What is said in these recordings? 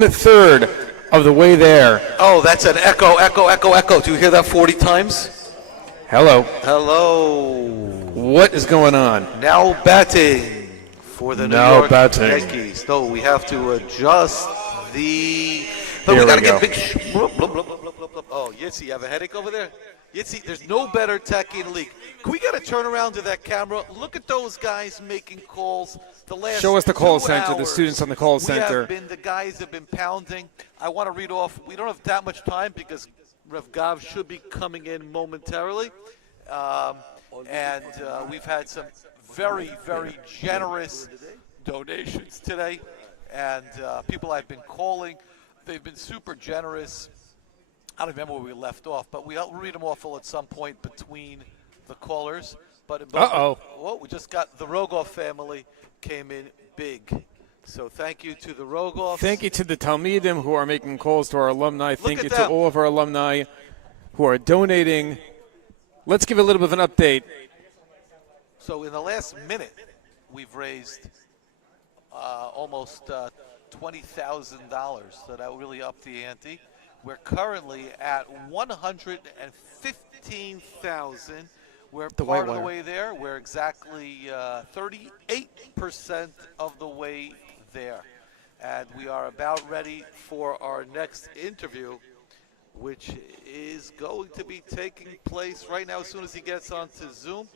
A third of the way there. Oh, that's an echo, echo, echo, echo. Do you hear that 40 times? Hello. Hello. What is going on? Now batting for the New York Yankees. No, we have to adjust the... But we got to get big... Oh, Yitzi, you have a headache over there? Yitzi, there's no better techie in the league. Can we get a turnaround to that camera? Look at those guys making calls. The last Show us the call 2 center, hours, the students on the call center. The guys have been pounding. I want to read off. We don't have that much time because Rav Gav should be coming in momentarily. And we've had some very, very generous donations today. And people I've been calling, they've been super generous. I don't remember where we left off, but we'll read them off at some point between the callers. But well, we just got the Rogoff family came in big. So thank you to the Rogoffs. Thank you to the Talmidim who are making calls to our alumni. Thank you them. to all of our alumni who are donating. Let's give a little bit of an update. So in the last minute, we've raised almost $20,000. So that really upped the ante. We're currently at 115,000. We're part of the way there. We're exactly 38% of the way there. And we are about ready for our next interview, which is going to be taking place right now as soon as he gets onto Zoom.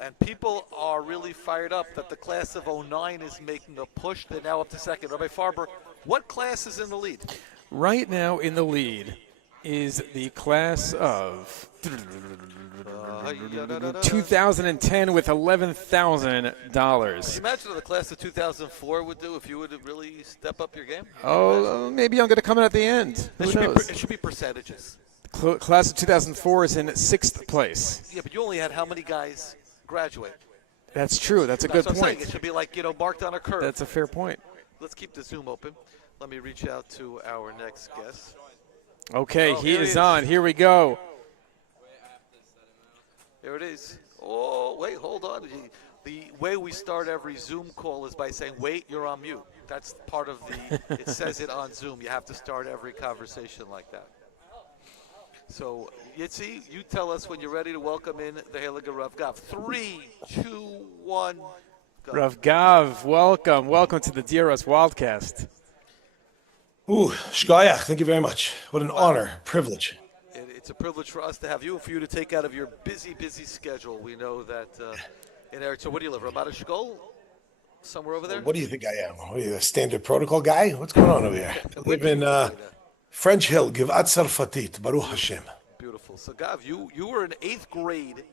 And people are really fired up that the class of 09 is making a push. They're now up to second. Rabbi Farber, what class is in the lead? Right now in the lead is the class of 2010 with $11,000. Can you imagine what the class of 2004 would do if you would really step up your game? Oh, maybe I'm going to come in at the end. It should be percentages. Class of 2004 is in 6th place. Yeah, but you only had how many guys graduate? That's true. That's a good point. Saying. It should be like, marked on a curve. That's a fair point. Let's keep the Zoom open. Let me reach out to our next guest. Okay, he is on. Here we go. There it is. Oh, wait, hold on. The way we start every Zoom call is by saying, wait, you're on mute. That's part of it says it on Zoom. You have to start every conversation like that. So, Yitzi, you tell us when you're ready to welcome in the Heilige Rav Gav. 3, 2, 1, go. Rav Gav, welcome. Welcome to the DRS Wildcast. Ooh, shkoyach, thank you very much. What an honor, privilege. It's a privilege for us to have you and for you to take out of your busy, busy schedule. We know that in Eretz. So where do you live? Ramat Eshkol? Somewhere over there? What do you think I am? What are you, a standard protocol guy? What's going on over here? I live in French Hill, Givat Sarfatit, Baruch Hashem. Beautiful. So, Gav, you were in 8th grade,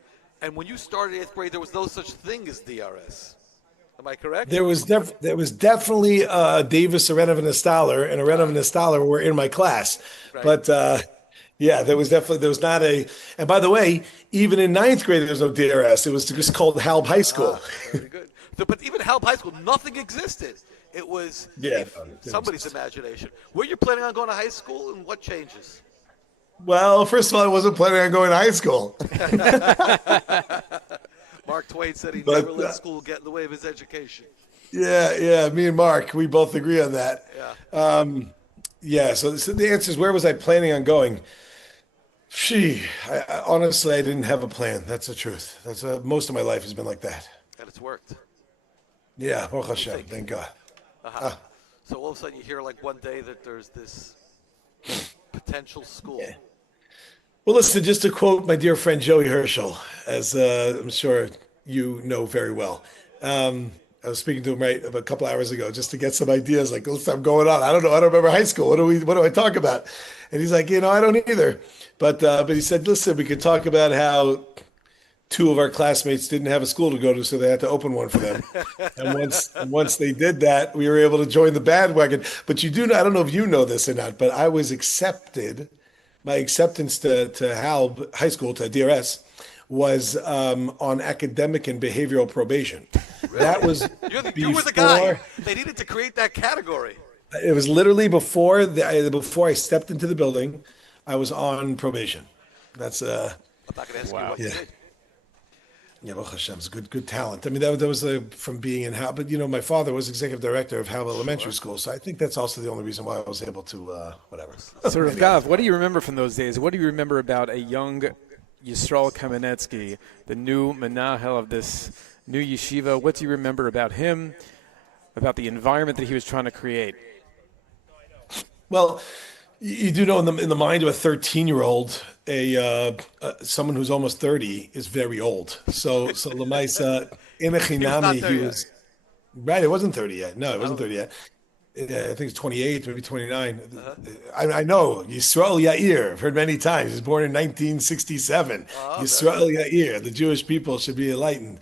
and when you started 8th grade, there was no such thing as DRS. Am I correct? There was definitely Davis, Arenov, and Estaler, and Arenov and Estaler were in my class. Right. But yeah, there was not a. And by the way, even in 9th grade, there was no DRS. It was just called Halb High School. Very good. But even Halb High School, nothing existed. It was somebody's imagination. Were you planning on going to high school, and what changes? Well, first of all, I wasn't planning on going to high school. Mark Twain said he never let school get in the way of his education. Yeah, me and Mark, we both agree on that. Yeah. So the answer is, where was I planning on going? Honestly, I didn't have a plan. That's the truth. That's most of my life has been like that. And it's worked. Yeah, Baruch Hashem, thank God. So all of a sudden you hear like one day that there's this potential school. Yeah. Well, listen, just to quote my dear friend Joey Herschel, as I'm sure you know very well. I was speaking to him a couple hours ago just to get some ideas. Like, listen, I'm going on. I don't know. I don't remember high school. What do I talk about? And he's like, I don't either. But he said, listen, we could talk about how 2 of our classmates didn't have a school to go to, so they had to open one for them. And once they did that, we were able to join the bandwagon. But you do know, I don't know if you know this or not, but I was accepted. My acceptance to Halb High School, to DRS, was on academic and behavioral probation. Really? That was you were the guy. They needed to create that category. It was literally before I stepped into the building, I was on probation. That's I'm not going to ask you what you did. Yeah, Baruch Hashem's good talent. I mean, that was from being in How, but my father was executive director of How Elementary School, so I think that's also the only reason why I was able to whatever. So, Rav Maybe Gav, what do you remember from those days? What do you remember about a young Yisrael Kamenetsky, the new menahel of this new yeshiva? What do you remember about him, about the environment that he was trying to create? Well, you do know in the mind of a 13-year-old, someone who's almost 30 is very old. So Lamaisa in a He was not Chinami, there he yet. was right. It wasn't 30 yet. No, it wasn't 30 yet. I think it's 28, maybe 29. I know Yisrael Yair. I've heard many times. He was born in 1967. Yisrael Yair. The Jewish people should be enlightened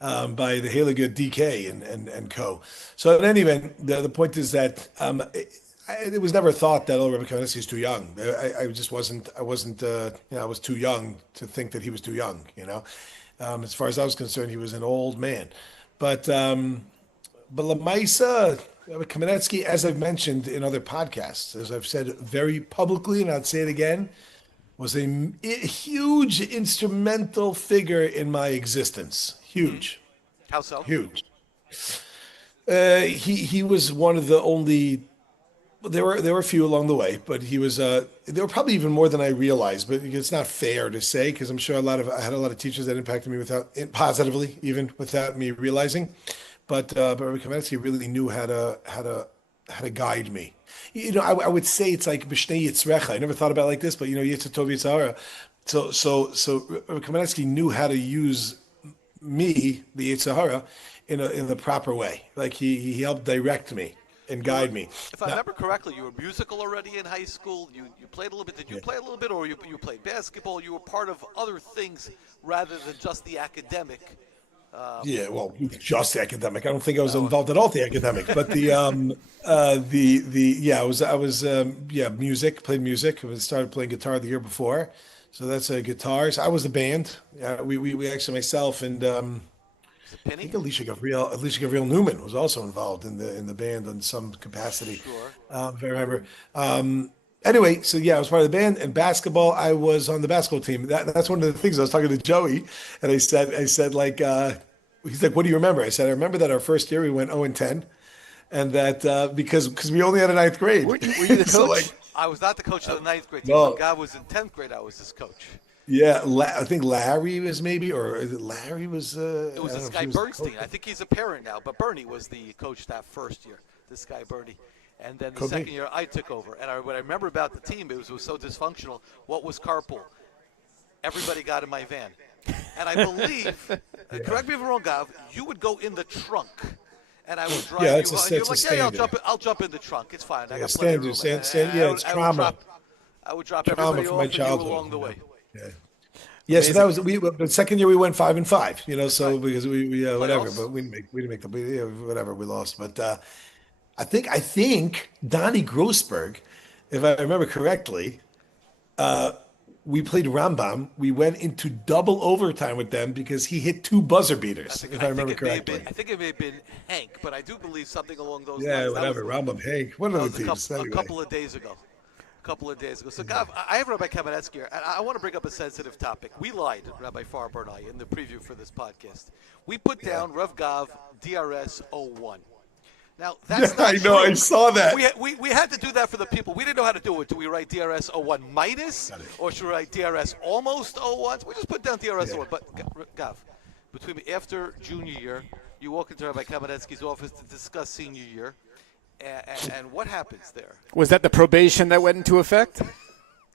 by the Heilige DK and co. So in any event, the point is that it was never thought that Rabbi Kamenetsky is too young. I just wasn't. I wasn't. I was too young to think that he was too young. As far as I was concerned, he was an old man. But Lamaisa, Kamenetsky, as I've mentioned in other podcasts, as I've said very publicly, and I'd say it again, was a huge instrumental figure in my existence. Huge, How so? huge. He was one of the only. There were a few along the way, but he was. There were probably even more than I realized. But it's not fair to say because I'm sure I had a lot of teachers that impacted me positively, even without me realizing. But Rabbi Kamenetsky really knew how to guide me. I would say it's like b'shnei yitzrecha. I never thought about it like this, but yitzah tov yitzah hara. So Rabbi Kamenetsky knew how to use me, the yitzah hara, in the proper way. Like he helped direct me and guide me. If I remember correctly, you were musical already in high school. You played a little bit. Did you play a little bit, or you played basketball? You were part of other things rather than just the academic. Yeah, well, just the academic. I don't think I was involved at all with the academic, but I was music, played music. I started playing guitar the year before, so that's guitars. I was the band. We actually myself and I think Alicia Gabriel Newman was also involved in the band in some capacity. Sure. If I remember. Anyway, so I was part of the band and basketball. I was on the basketball team. That's one of the things I was talking to Joey, and I said like, he's like, "What do you remember?" I said, "I remember that our first year we went 0-10, and that because we only had a ninth grade." Were you the So, coach? I was not the coach of the ninth grade team. No. When God was in 10th grade, I was his coach. Yeah, I think Larry was Larry was. It was this guy Bernstein. I think he's a parent now, but Bernie was the coach that first year. This guy Bernie. And then the second year, I took over. And what I remember about the team, it was so dysfunctional. What was carpool? Everybody got in my van. And I believe, correct me if I'm wrong, Gav, you would go in the trunk. And I would drive Yeah, you. it's a- And you're it's a like, standard. I'll jump in the trunk. It's fine. I Yeah, got plenty of standard, room. stand, And yeah, I it's would trauma. I would drop Trauma everybody from off my and you childhood. along the way. Yeah. Yeah, so that was the second year we went 5-5. So Right. because we whatever, Playoffs? but we didn't make whatever we lost. But I think Donnie Grossberg, if I remember correctly, we played Rambam. We went into double overtime with them because he hit 2 buzzer beaters, if I remember correctly. I think it may have been Hank, but I do believe something along those Yeah, lines. whatever. Rambam, Hank, one of the teams. A Anyway. couple of days ago. So, Gav, I have Rabbi Kamenetsky here, and I want to bring up a sensitive topic. We lied, Rabbi Farber and I, in the preview for this podcast. We put down Rav Gav DRS 01. Now, that's not I know. true. I saw that. We had to do that for the people. We didn't know how to do it. Do we write DRS 01 minus, or should we write DRS almost 01? So we just put down DRS 01. But, Gav, after junior year, you walk into Rabbi Kamenetsky's office to discuss senior year. And what happens there? Was that the probation that went into effect?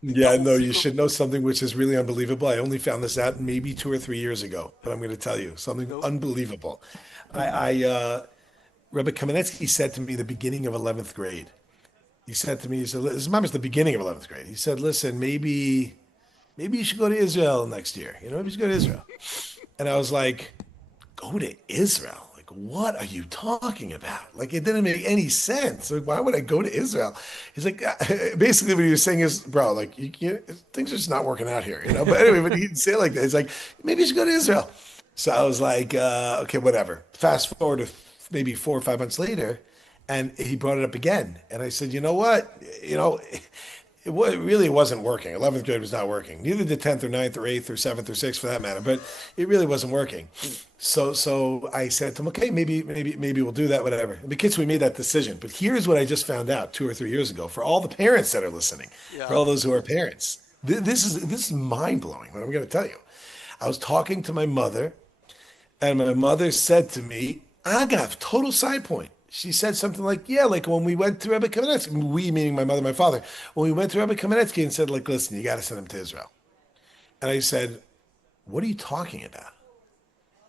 Yeah, no, you should know something which is really unbelievable. I only found this out maybe 2 or 3 years ago, but I'm going to tell you something unbelievable. Rabbi Kamenetsky said to me the beginning of 11th grade. He said to me, this is the beginning of 11th grade. He said, "Listen, maybe you should go to Israel next year. Maybe you should go to Israel." And I was like, "Go to Israel? Like, what are you talking about? Like, it didn't make any sense. Like, why would I go to Israel?" He's like, basically what he was saying is, "Bro, like, things are just not working out here, But anyway, but he didn't say it like that. He's like, "Maybe you should go to Israel." So I was like, okay, whatever. Fast forward to maybe 4 or 5 months later, and he brought it up again. And I said, "You know what? it really wasn't working. 11th grade was not working. Neither did 10th or 9th or 8th or 7th or 6th for that matter. But it really wasn't working. So I said to him, okay, maybe we'll do that, whatever. And the kids, we made that decision. But here's what I just found out 2 or 3 years ago for all the parents that are listening, for all those who are parents. This is mind blowing. What I'm going to tell you. I was talking to my mother, and my mother said to me, Agav, total side point. She said something like, yeah, like when we went to Rabbi Kamenetsky, we meaning my mother and my father, when we went to Rabbi Kamenetsky and said, like, listen, you got to send him to Israel. And I said, what are you talking about?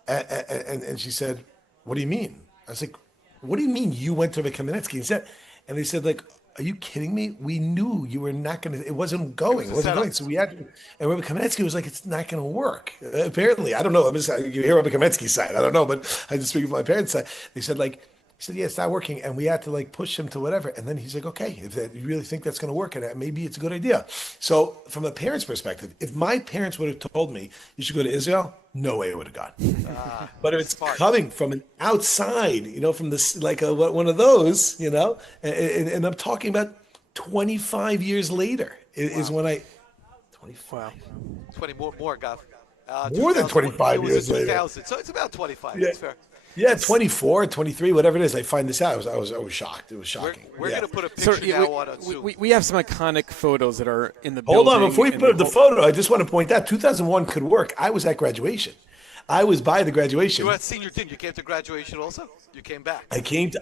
And she said, what do you mean? I was like, what do you mean you went to Rabbi Kamenetsky? And they said, like, are you kidding me? We knew you were not going to, it wasn't going. So we had, and Rabbi Kamenetsky was like, it's not going to work. Apparently, I don't know. You hear Rabbi Kamensky's side. I don't know, but I just speak of my parents' side. They said, like, he said, yeah, it's not working. And we had to like push him to whatever. And then he's like, okay, if you really think that's going to work, and maybe it's a good idea. So from a parent's perspective, if my parents would have told me you should go to Israel, no way I would have gone. But if it's coming from an outside, from this, like one of those, and I'm talking about 25 years later is when I, 25. Wow. 20 more, Gav. More than 25 years later. So it's about 25. Yeah. That's fair. Yeah, 24, 23, whatever it is. I find this out. I was shocked. It was shocking. We're going to put a picture now on Zoom. We have some iconic photos that are in the building. Hold on. Before you put up the photo, I just want to point out 2001 could work. I was at graduation. I was by the graduation. You were at senior team. You came to graduation also? You came back. I came to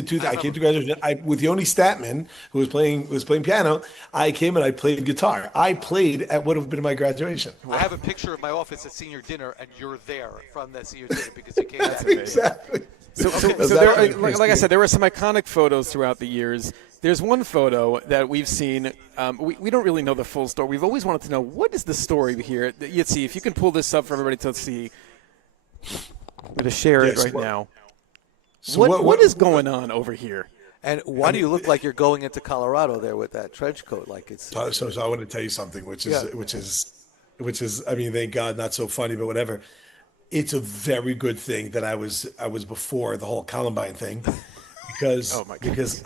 graduation. With Yoni Statman, who was playing piano. I came and I played guitar. I played at what would have been my graduation. I have a picture of my office at senior dinner, and you're there from that senior dinner because you came back. Exactly. So there, like I said, there were some iconic photos throughout the years. There's one photo that we've seen. We don't really know the full story. We've always wanted to know, what is the story here? Yitzi, if you can pull this up for everybody to see. I'm going to share it right now. So what is going on over here? And why do you look like you're going into Colorado there with that trench coat? Like it's. So I want to tell you something, which is, I mean, thank God, not so funny, but whatever. It's a very good thing that I was before the whole Columbine thing, because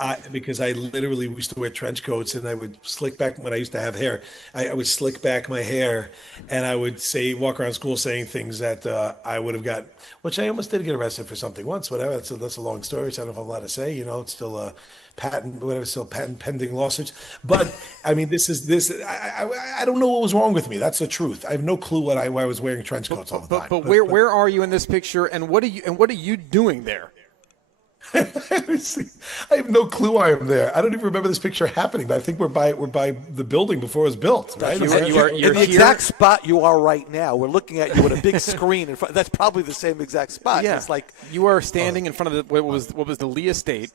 I literally used to wear trench coats, and I would slick back when I used to have hair. I would slick back my hair, and I would walk around school saying things that I would have got, which I almost did get arrested for something once. Whatever. That's a long story. So I don't know if I'm allowed to say. It's still patent pending lawsuits. But I mean, I don't know what was wrong with me. That's the truth. I have no clue why I was wearing trench coats all the time. But where are you in this picture, and what are you doing there? I have no clue why I'm there. I don't even remember this picture happening, but I think we're by the building before it was built. Right? You're in the exact spot you are right now. We're looking at you with a big screen in front. That's probably the same exact spot. Yeah. It's like you are standing in front of what was the Lee Estate,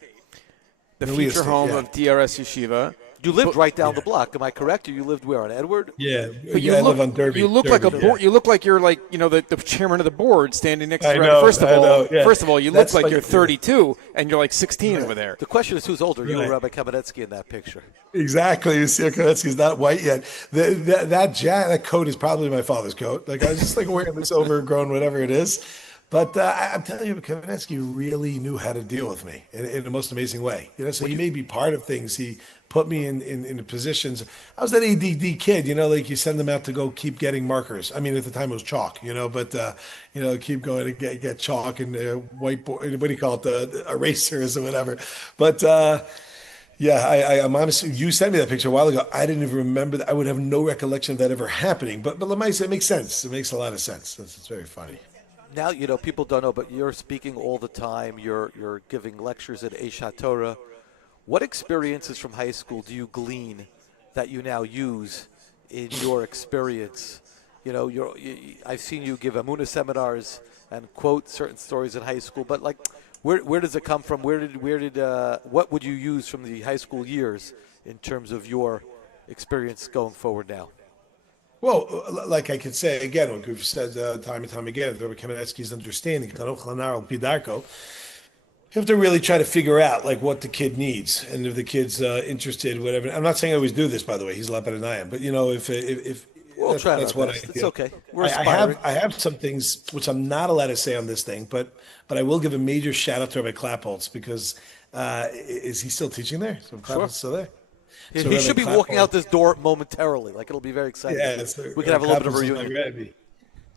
the future home of DRS Yeshiva. You lived right down the block. Am I correct? Or you lived where, on Edward? Yeah, I live on Derby. You look like a board. You look like you're like the chairman of the board standing next to. First of all, you look like you're 32 and you're like 16 over there. The question is, who's older, you or Rabbi Kamenetsky in that picture? Exactly. You see, Kamenetsky's not white yet. That coat is probably my father's coat. Like, I was just like wearing this overgrown whatever it is. But I'm telling you, Kamenetsky really knew how to deal with me in the most amazing way. So he made me part of things. He put me in positions. I was that ADD kid, like you send them out to go keep getting markers. I mean, at the time it was chalk, but keep going to get chalk and whiteboard. What do you call it? The erasers or whatever. But I'm honest. You sent me that picture a while ago. I didn't even remember that. I would have no recollection of that ever happening. But Lamaisa, it makes sense. It makes a lot of sense. It's very funny. Now, people don't know, but you're speaking all the time. You're giving lectures at Eish HaTorah. What experiences from high school do you glean that you now use in your experience? I've seen you give Amunah seminars and quote certain stories in high school, but like, where does it come from? What would you use from the high school years in terms of your experience going forward now? Well, like I could say again, what we've said time and time again, Rabbi Kamenetsky's understanding, you have to really try to figure out like what the kid needs, and if the kid's interested, whatever. I'm not saying I always do this, by the way. He's a lot better than I am, but if we'll try that's what best. I. It's okay. We're I have some things which I'm not allowed to say on this thing, but I will give a major shout out to Rabbi Klappholtz because is he still teaching there? So Klappholtz still there. He Rabbi should be Klapel- walking out this door momentarily. Like, it'll be very exciting. Yeah, so We could have a little bit of a Klapel's my reunion. Rebbe.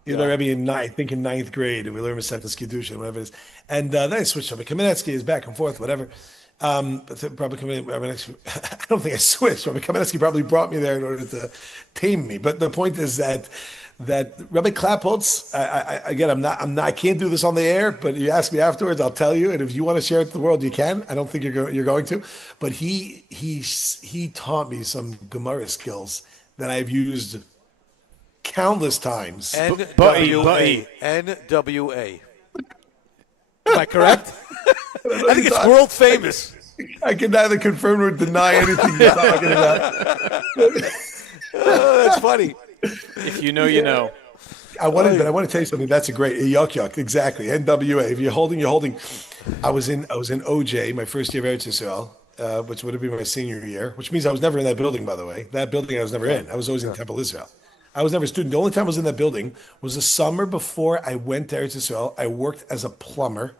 He's my Rebbe in I think in ninth grade, and we learned Masechtas Kiddushin, whatever it is. And then I switched. Rabbi Kamenetsky is back and forth, whatever. But probably I don't think I switched. Rabbi Kamenetsky probably brought me there in order to tame me. But the point is that Rabbi Klapotz, I can't do this on the air. But you ask me afterwards, I'll tell you. And if you want to share it to the world, you can. I don't think you're going to. But he taught me some Gemara skills that I've used countless times. NWA. NWA. Am I correct? I think it's world famous. I can neither confirm nor deny anything you're talking about. That's funny. If you know, you know. I want to tell you something. That's a great yuck. Exactly. NWA. If you're holding. I was in OJ my first year of Eretz Yisrael, which would have been my senior year, which means I was never in that building. By the way, that building I was never in. I was always in Temple Israel. I was never a student. The only time I was in that building was the summer before I went to Eretz Yisrael. I worked as a plumber.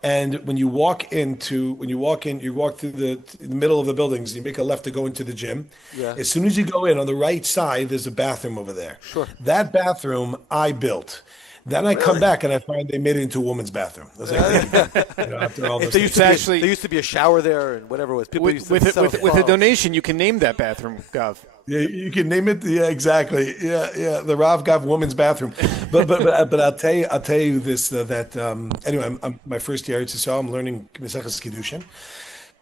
And when you walk in, you walk through the middle of the buildings, you make a left to go into the gym. Yeah. As soon as you go in, on the right side, there's a bathroom over there. Sure. That bathroom I built. Then I come back and I find they made it into a woman's bathroom. I was like, after all those things. There used to be a shower there and whatever it was. People used to With sell a donation, you can name that bathroom, Gav. Yeah, you can name it. Yeah, exactly. Yeah. The Rav Gav woman's bathroom. But I'll tell you this anyway. I'm my first year at Yisrael. I'm learning Masechtas Kiddushin.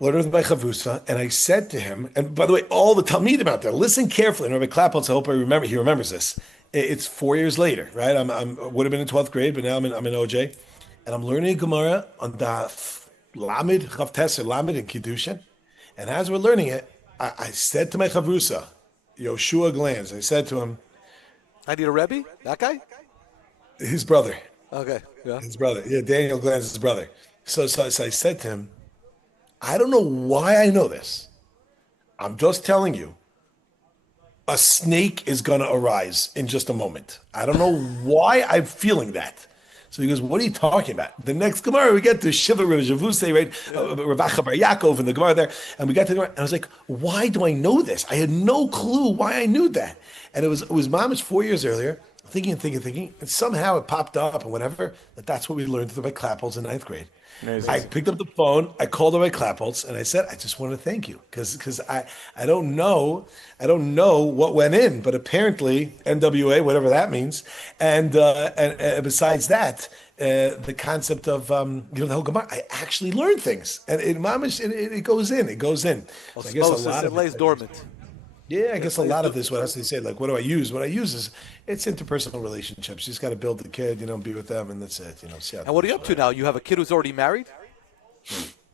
Learning by Chavusa, and I said to him, and by the way, all the Talmidim out there, listen carefully. And Rabbi Klapotz, I hope he remembers this. It's 4 years later, right? I would have been in 12th grade, but now I'm in OJ, and I'm learning Gemara on Daf Lamed Chav Tes Lamed in Kiddushin. And as we're learning it, I said to my Chavrusa, Yoshua Glanz, I said to him, I need a Rebbe? That guy? his brother. Okay. Yeah. His brother. Yeah, Daniel Glanz's brother. So I said to him, I don't know why I know this. I'm just telling you, a snake is going to arise in just a moment. I don't know why I'm feeling that. So he goes, what are you talking about? The next Gemara, we get to Shiva Rav Javuse, right? Rav Acha Bar Yaakov and the Gemara there. And we got to the Gemara. And I was like, why do I know this? I had no clue why I knew that. And it was Mamish 4 years earlier, thinking. And somehow it popped up and whatever. That's what we learned through my Klapholz in ninth grade. Amazing. I picked up the phone, I called my Klapholz, and I said, I just want to thank you. Because I don't know what went in, but apparently NWA, whatever that means. And besides that, the concept of the whole Gemara, I actually learned things. And it goes in. It goes in. So I guess a lot it of lays dormant. Yeah, I guess a lot of this, what else they say, like, what do I use? What I use is, it's interpersonal relationships. You just got to build the kid, be with them, and that's it. See how And what are you up to now? You have a kid who's already married?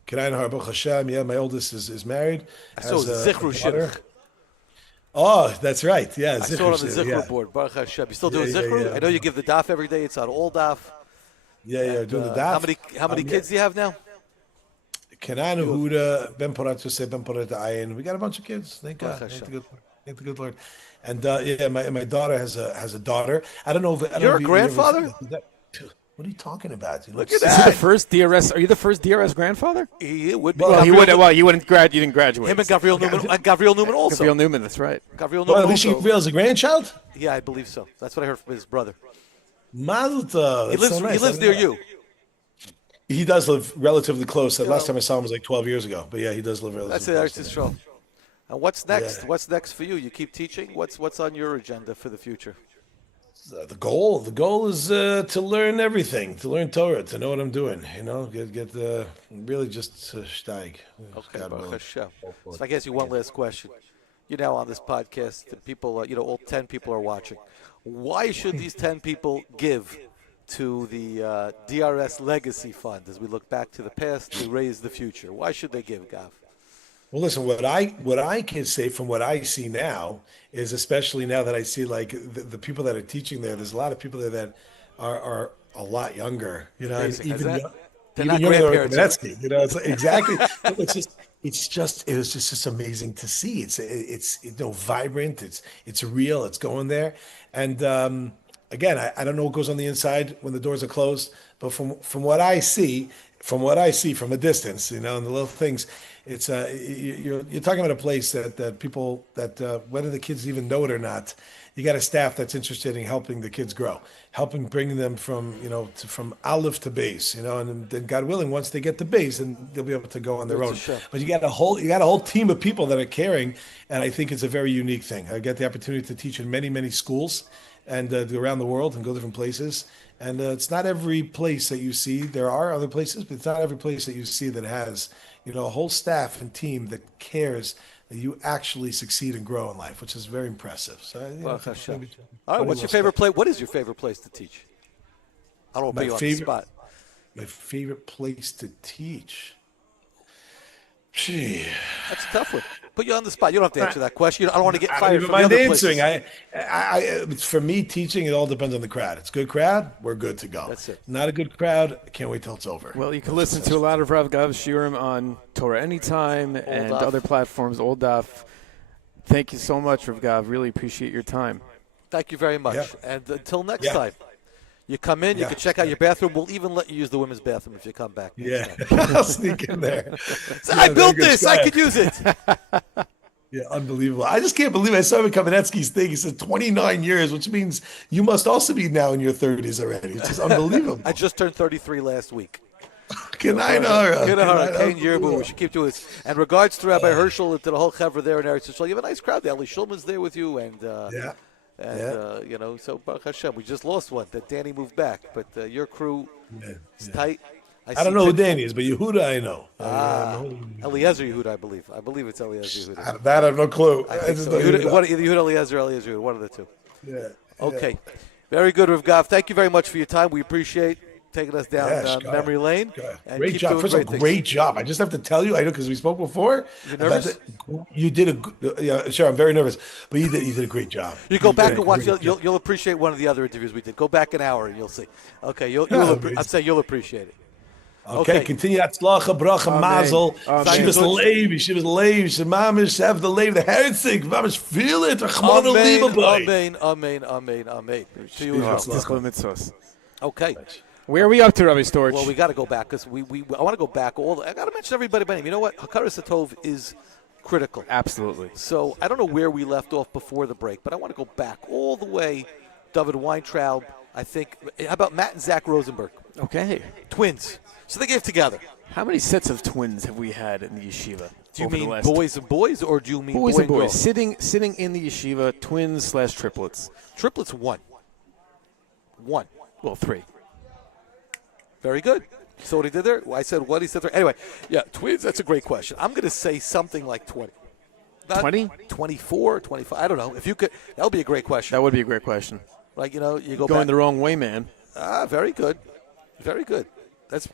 K'nai Baruch Hashem, yeah, my oldest is married. So Zichru Shidduch. Oh, that's right. Yeah, I saw it on the Zichru board. Baruch Hashem. You still doing Zichru? yeah. I know you give the daf every day. It's on all daf. Yeah, doing the daf. How many kids do you have now? Kenan, Huda, Ben Porat Yosef, Ben Porat Ayin. We got a bunch of kids. Thank God. Thank the good Lord. And my daughter has a daughter. I don't know if You're a grandfather? What are you talking about? Look at that. Is he the first DRS? Are you the first DRS grandfather? He would be. Well, you didn't graduate. Him and Gabriel Newman also. Gabriel Newman, that's right. Gabriel Well, Newman at least also. Gabriel is a grandchild? Yeah, I believe so. That's what I heard from his brother. Mazel tov. He lives near you. He does live relatively close. The last time I saw him was like 12 years ago. But yeah, he does live relatively That's close. it. That's his show. And what's next? Yeah. What's next for you? You keep teaching. What's on your agenda for the future? The goal is to learn everything, to learn Torah, to know what I'm doing. Get really just steig. Okay, God Baruch willing. Hashem. So if I guess you one last question. You're now on this podcast. The people, all 10 people are watching. Why should these 10 people give to the DRS Legacy Fund as we look back to the past to raise the future? Why should they give, Gav? Well, listen, what I can say from what I see now is, especially now that I see like the people that are teaching there, there's a lot of people there that are a lot younger, and Amazing. even They're not younger than grandparents, Kamenetsky, it's like, exactly. It was just amazing to see. It's vibrant. It's real. It's going there. And again, I don't know what goes on the inside when the doors are closed, but from what I see, from what I see from a distance, and the little things, it's you're talking about a place that people that whether the kids even know it or not, you got a staff that's interested in helping the kids grow, helping bring them from from aleph to base, and then God willing, once they get to base, then they'll be able to go on their own. But you got a whole team of people that are caring, and I think it's a very unique thing. I get the opportunity to teach in many schools and go around the world and go different places. And it's not every place that you see. There are other places, but it's not every place that you see that has, a whole staff and team that cares that you actually succeed and grow in life, which is very impressive. So, all right, what's your favorite place? What is your favorite place to teach? I don't want to put you on the spot. My favorite place to teach. Gee, that's a tough one. Put you on the spot. You don't have to answer that question. I don't want to get fired from the other answering. For me, teaching, it all depends on the crowd. It's a good crowd, we're good to go. That's it. Not a good crowd, I can't wait till it's over. Well, you can listen to a lot of Rav Gav shiurim on Torah Anytime and other platforms, Old Daf. Thank you so much, Rav Gav. Really appreciate your time. Thank you very much. Yeah. And until next time. You come in, you can check out your bathroom. We'll even let you use the women's bathroom if you come back. Yeah, I'll sneak in there. I built this. I could use it. Yeah, unbelievable. I just can't believe I saw Kamenetsky's thing. He said 29 years, which means you must also be now in your 30s already. It's just unbelievable. I just turned 33 last week. Good night, Nara. Good night, Kane Yerbu. We should keep doing this. And regards to Rabbi Herschel and to the whole chevra there in Eretz Yisrael. You have a nice crowd there. Ali Shulman's there with you. And so Baruch Hashem, we just lost one. That Danny moved back, but your crew is tight. I don't know who Danny is, but Yehuda I know. Eliezer Yehuda, I believe. I believe it's Eliezer Yehuda. That I have no clue. I think so. Either Yehuda Eliezer or Eliezer Yehuda, one of the two. Yeah. Okay. Very good, Rav Gav. Thank you very much for your time. We appreciate taking us down memory lane. And great job. First of all, great job. I just have to tell you, I know because we spoke before. You're nervous? You did sure, I'm very nervous, but you did a great job. You go back and watch. You'll appreciate one of the other interviews we did. Go back an hour and you'll see. Okay, I'd say you'll appreciate it. Okay, continue. Atzlacha, bracha, mazel. Shivas leiv, mamish have the leiv, the herzig, mamish feel it. Amen. Okay. Where are we up to, Rabbi Storch? Well, we got to go back because I want to go back. I got to mention everybody by name. You know what? Hakaras Hatov is critical. Absolutely. So I don't know where we left off before the break, but I want to go back all the way. David Weintraub, I think. How about Matt and Zach Rosenberg? Okay. Twins. So they gave together. How many sets of twins have we had in the yeshiva? Do you mean boys and boys, or do you mean boys boy and boys? girls? Sitting in the yeshiva, twins/triplets. Triplets, one. Well, three. Very good. So what he did there? Well, I said what he said there. Anyway, yeah, twins, that's a great question. I'm going to say something like 20. 20? 24, 25. I don't know. If you could, that would be a great question. That would be a great question. Like, you go going back. The wrong way, man. Very good. Very good. That's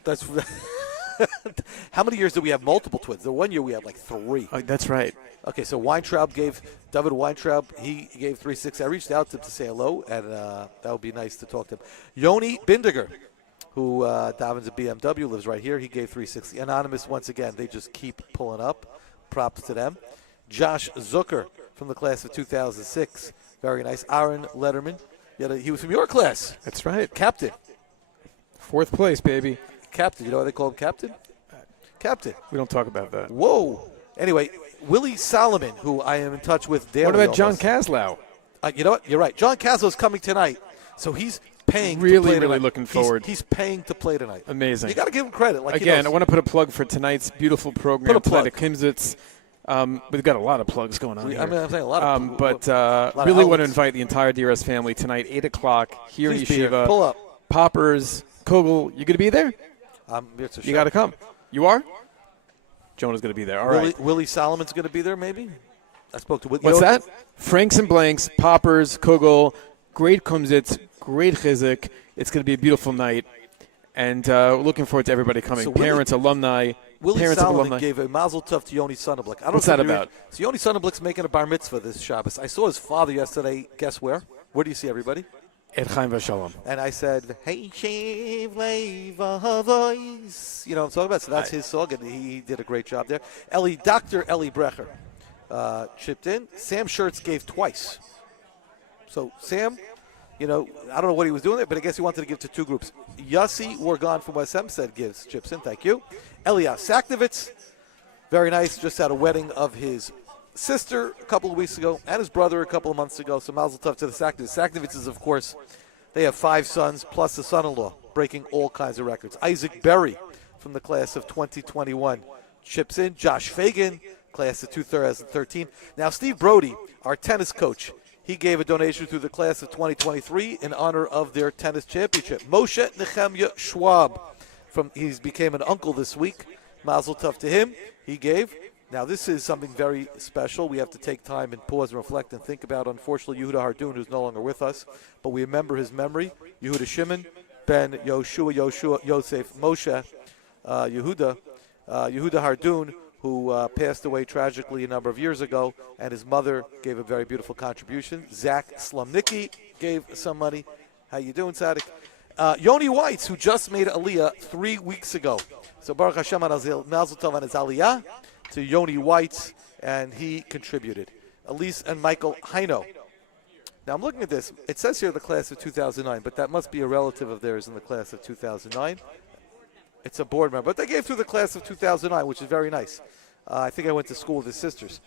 how many years did we have multiple twins? The 1 year we had like 3. Oh, that's right. Okay, so David Weintraub, he gave 3-6. I reached out to him to say hello, and that would be nice to talk to him. Yoni Bindiger, who davens at BMW, lives right here. He gave 360. Anonymous, once again, they just keep pulling up. Props to them. Josh Zucker from the class of 2006. Very nice. Aaron Letterman. He was from your class. That's right. Captain. 4th place, baby. Captain. You know why they call him Captain? Captain. We don't talk about that. Whoa. Anyway, Willie Solomon, who I am in touch with daily. What about John Kaslow? You know what? You're right. John Kaslow's coming tonight, so he's paying really, to play tonight. Really looking forward. He's paying to play tonight. Amazing. You got to give him credit. Again, I want to put a plug for tonight's beautiful program. Put a plug. At Kimzitz. We've got a lot of plugs going on here. I'm saying a lot of but really want to invite the entire DRS family tonight, 8 o'clock, here in Yeshiva. Pull up. Poppers, Kogel, you going to be there? You got to come. You are? Jonah's going to be there. All right. Willie Solomon's going to be there, maybe? I spoke to Willie. What's that? Franks and Blanks, Poppers, Kogel, great Kumzitz, great Chizik. It's going to be a beautiful night. And looking forward to everybody coming. So parents, alumni. Willie Solomon gave a mazel tov to Yoni Sonnenblick. What's that about? So Yoni Sonnenblick's making a bar mitzvah this Shabbos. I saw his father yesterday. Guess where? Where do you see everybody? At Chaim Vashalom. And I said, "Hey, Shiv Leiva voice." You know what I'm talking about? So that's his song, and he did a great job there. Dr. Eli Brecher chipped in. Sam Schertz gave twice. So Sam, I don't know what he was doing there, but I guess he wanted to give to two groups. Yossi Wargan from West Hempstead gives chips in. Thank you. Elias Saknovitz, very nice. Just had a wedding of his sister a couple of weeks ago and his brother a couple of months ago. So mazel tov to the Saknovitz. Saknovitzes, of course, they have 5 sons plus a son-in-law, breaking all kinds of records. Isaac Berry from the class of 2021 chips in. Josh Fagan, class of 2013. Now, Steve Brody, our tennis coach, he gave a donation to the class of 2023 in honor of their tennis championship. Moshe Nehemia Schwab, he became an uncle this week. Mazel tov to him. He gave. Now, this is something very special. We have to take time and pause and reflect and think about, unfortunately, Yehuda Hardun, who's no longer with us. But we remember his memory. Yehuda Shimon, Ben Yoshua, Yosef, Moshe, Yehuda Hardun, who passed away tragically a number of years ago, and his mother gave a very beautiful contribution. Zach Slumnicki gave some money. How you doing, Sadik? Yoni Whites, who just made Aliyah 3 weeks ago. So Baruch Hashem Mazel Tov on his Aliyah to Yoni Whites, and he contributed. Elise and Michael Heino. Now I'm looking at this. It says here the class of 2009, but that must be a relative of theirs in the class of 2009. It's a board member, but they gave through the class of 2009, which is very nice. I think I went to school with his sisters.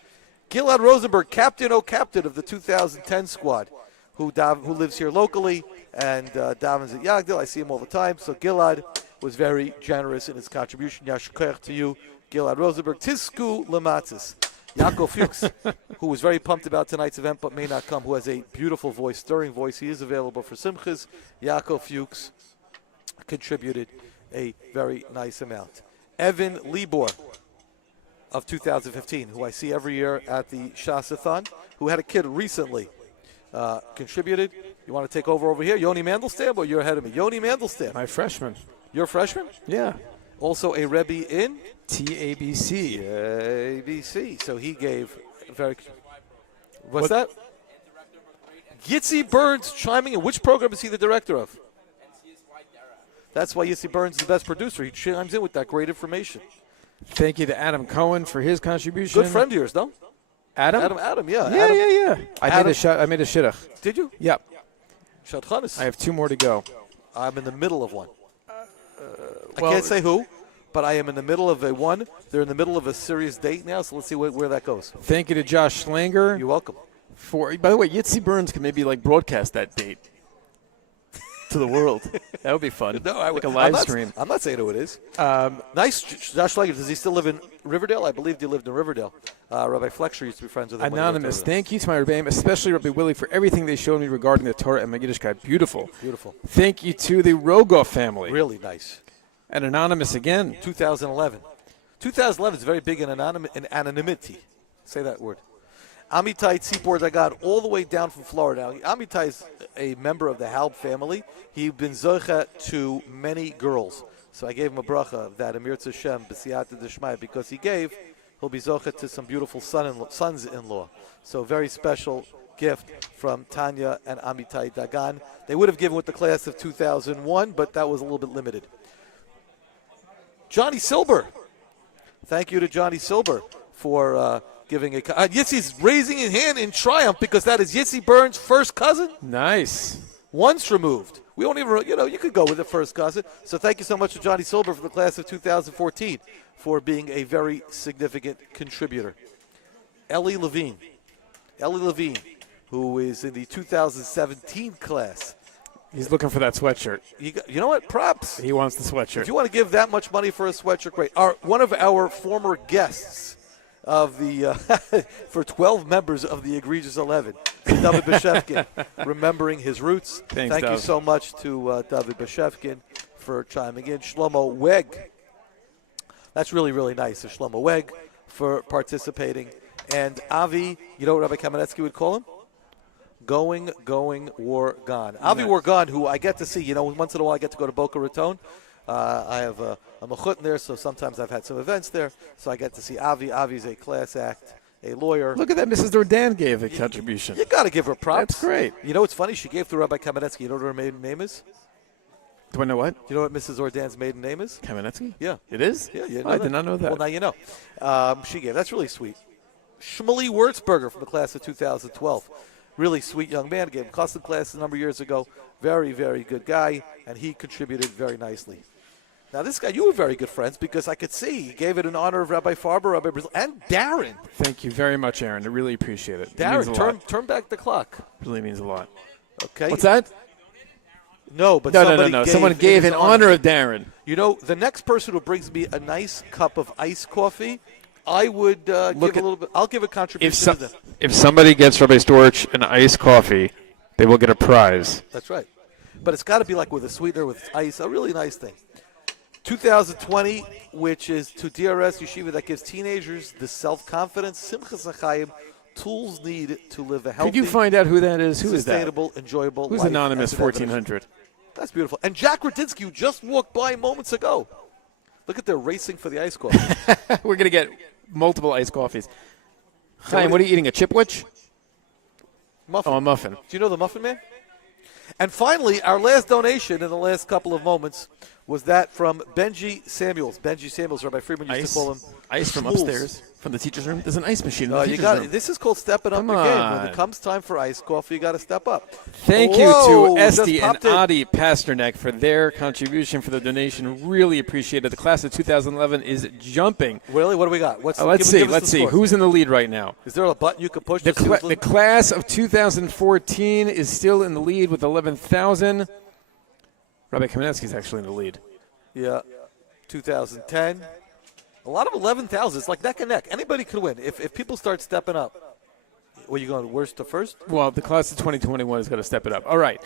Gilad Rosenberg, captain of the 2010 squad, who lives here locally and davens at Yagdil. I see him all the time. So Gilad was very generous in his contribution. Yashkech to you, Gilad Rosenberg. Tisku Lamatzis. Yaakov Fuchs, who was very pumped about tonight's event but may not come, who has a beautiful voice, stirring voice. He is available for Simchas. Yaakov Fuchs contributed a very nice amount. Evan Libor of 2015, who I see every year at the Shasathon, who had a kid recently, contributed. You want to take over here? Yoni Mandelstam, or you're ahead of me? Yoni Mandelstam. My freshman. You're a freshman? Yeah. Also a Rebbe in? TABC. TABC. So he gave very... What's that? Yitzi Burns chiming in. Which program is he the director of? That's why Yitzi Burns is the best producer. He chimes in with that great information. Thank you to Adam Cohen for his contribution. Good friend of yours, no? Adam, yeah. Yeah. I Adam. made a shidduch. Did you? Yep. Shadchanis. I have 2 more to go. I'm in the middle of one. Well, I can't say who, but I am in the middle of one. They're in the middle of a serious date now, so let's see where that goes. Thank you to Josh Schlanger. You're welcome. By the way, Yitzi Burns can maybe broadcast that date to the world. That would be fun. No, a live stream. I'm not saying who it is. Nice, Josh Schlanger. Does he still live in Riverdale? I believe he lived in Riverdale. Rabbi Flexer used to be friends with him. Anonymous. Thank you to my Rebbeim, especially Rabbi Willie, for everything they showed me regarding the Torah and my Yiddishkeit. Beautiful. Beautiful. Thank you to the Rogoff family. Really nice. And Anonymous again. 2011. 2011 is very big in anonymity. Say that word. Amitai Tzipor Dagan, all the way down from Florida. Now, Amitai is a member of the Halb family. He's been zocha to many girls. So I gave him a bracha of that, Amir Tzashem, B'siyata D'Shmaya, because he'll be zocha to some beautiful sons-in-law. So very special gift from Tanya and Amitai Dagan. They would have given with the class of 2001, but that was a little bit limited. Johnny Silber. Thank you to Johnny Silber for giving a... Yitzi's raising his hand in triumph because that is Yitzi Burns' first cousin. Nice. Once removed. We don't even... you could go with the first cousin. So thank you so much to Johnny Silber for the class of 2014 for being a very significant contributor. Ellie Levine, who is in the 2017 class. He's looking for that sweatshirt. You know what? Props. He wants the sweatshirt. If you want to give that much money for a sweatshirt, great. One of our former guests of the for 12 members of the Egregious 11, David Beshevkin, remembering his roots. Thanks, Thank you so much to David Beshevkin for chiming in. Shlomo Weg. That's really, really nice. Shlomo Weg for participating. And Avi, you know what Rabbi Kamenetsky would call him? Going, war gone. Avi War Gone, who I get to see, once in a while I get to go to Boca Raton. I have a mechut there, so sometimes I've had some events there, so I get to see Avi. Avi's a class act, a lawyer. Look at that, Mrs. Dordan gave a contribution. You got to give her props. That's great. You know what's funny? She gave to Rabbi Kamenetsky. You know what her maiden name is? Do I know what? You know what Mrs. Ordan's maiden name is? Kamenetsky? Yeah. It is? Yeah, you know I did not know that. Well, now you know. She gave. That's really sweet. Shmuley Wurzberger from the class of 2012. Really sweet young man. Gave him custom classes a number of years ago. Very, very good guy, and he contributed very nicely. Now, this guy, you were very good friends because I could see he gave it in honor of Rabbi Farber, Rabbi Brazil, and Darren. Thank you very much, Aaron. I really appreciate it. It means a Darren, lot. turn back the clock. Really means a lot. Okay. What's that? No, but No. Someone gave in honor of Darren. You know, the next person who brings me a nice cup of iced coffee, I would give a little bit. I'll give a contribution. If somebody gets Rabbi Storch an iced coffee, they will get a prize. That's right. But it's got to be like with a sweetener, with ice, a really nice thing. 2020, which is to DRS Yeshiva, that gives teenagers the self-confidence, simchas achayim, tools needed to live a healthy, Could you find out who that is? Who is that? sustainable, enjoyable Who's life. Anonymous as an evidence. 1400? That's beautiful. And Jack Radinsky, who just walked by moments ago. Look at their racing for the ice coffee. We're going to get multiple iced coffees. Chaim, what are you eating, a chipwich? Muffin. Oh, a muffin. Do you know the Muffin Man? And finally, our last donation in the last couple of moments was that from Benji Samuels. Benji Samuels, Rabbi Friedman used to call him Ice from Schmools. upstairs, from the teacher's room. There's an ice machine in the You teacher's got room. This is called stepping up Come your game. When on. it comes time for iced coffee, you got to step up. Thank Whoa, you to just Esty and popped in. Adi Pasternak for their contribution, for the donation. Really appreciate it. The class of 2011 is jumping. Really? What do we got? Let's give see. us Let's the see. score. Who's in the lead right now? Is there a button you could push? The, to see who's the leading? class of 2014 is still in the lead with 11,000. Rabbi Kamenetsky is actually in the lead. Yeah. 2010. A lot of 11,000. It's like neck and neck. Anybody could win if people start stepping up. Were you going worst to first? Well, the class of 2021 is going to step it up. All right.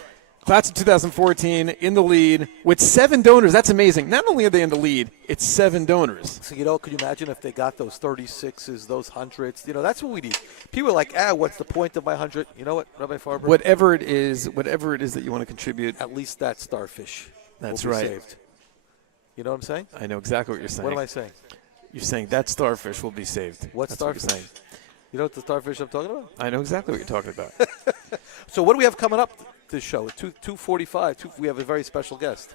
Class of 2014 in the lead with 7 donors. That's amazing. Not only are they in the lead, it's 7 donors. So, could you imagine if they got those 36s, those 100s? That's what we need. People are like, what's the point of my 100? You know what, Rabbi Farber? Whatever it is that you want to contribute. At least that starfish That's will be right. saved. You know what I'm saying? I know exactly what you're saying. What am I saying? You're saying that starfish will be saved. What That's starfish? What you're saying. You know what the starfish I'm talking about? I know exactly what you're talking about. So what do we have coming up this show? At 2:45, we have a very special guest.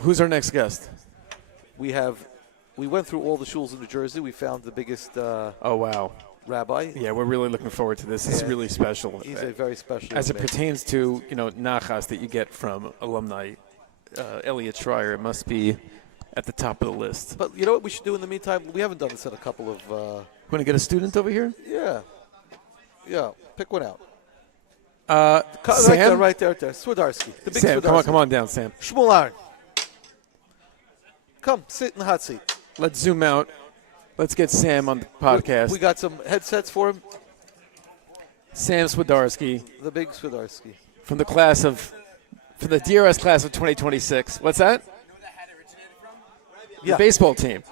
Who's our next guest? We went through all the shuls in New Jersey. We found the biggest Oh, wow. rabbi. Yeah, we're really looking forward to this. It's really special. He's a very special As it man. pertains to, nachas that you get from alumni Elliot Shrier, it must be at the top of the list. But you know what we should do in the meantime? We haven't done this in a couple of Want to get a student over here? Yeah, pick one out. Sam? Right there. Swidarski. The big Sam, Swidarski. come on down, Sam. Shmuel Aaron. Come, sit in the hot seat. Let's zoom out. Let's get Sam on the podcast. We got some headsets for him. Sam Swidarski The big Swidarski. from the DRS class of 2026. What's that? Yeah. The baseball team.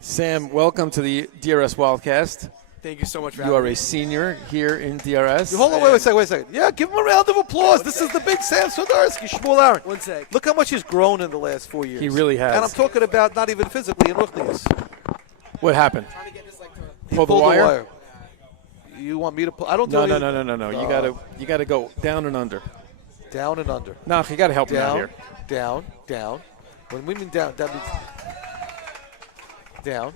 Sam, welcome to the DRS Wildcast. Thank you so much for You having are me. a senior here in DRS. Hold on, wait a second. Yeah, give him a round of applause. This is the big Sam Swidarski, Shmuel Aaron. One sec. Look how much he's grown in the last 4 years. He really has. And I'm talking about not even physically in Ruchnius. What happened? Trying to get this like to He Pull the pulled wire? You want me to pull? I don't do No. any- You gotta go down and under. Down and under. No, you gotta help him out Down, here. down. When we mean down, that means down.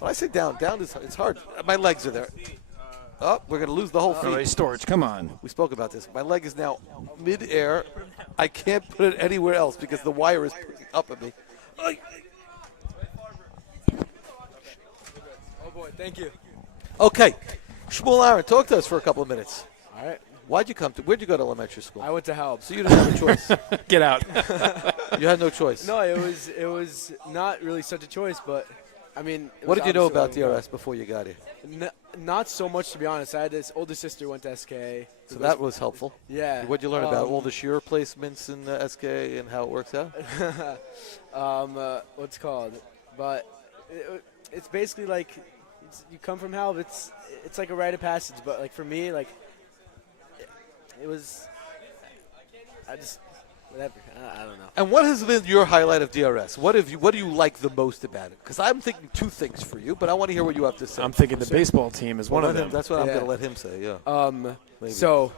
When I say down it's hard. My legs are there. Oh, we're going to lose the whole feet. Storage, come on. We spoke about this. My leg is now mid-air. I can't put it anywhere else because the wire is up at me. Oh boy, thank you. Okay. Shmuel Aaron, talk to us for a couple of minutes. All right. Where'd you go to elementary school? I went to Help. So you didn't have a choice. Get out. You had no choice. No, it was not really such a choice, but I mean. What did you know about obviously DRS before you got here? Not so much, to be honest. I had this older sister who went to SK. So that was helpful. Yeah. What did you learn about all the shear placements in SK and how it works out? What's it called? But it's basically like you come from Help. It's like a rite of passage. But like for me, like it was. Whatever. I don't know. And what has been your highlight of DRS? What do you like the most about it? Because I'm thinking 2 things for you, but I want to hear what you have to say. I'm thinking the baseball team is one of them. That's what I'm Yeah. going to let him say. Yeah. Maybe. So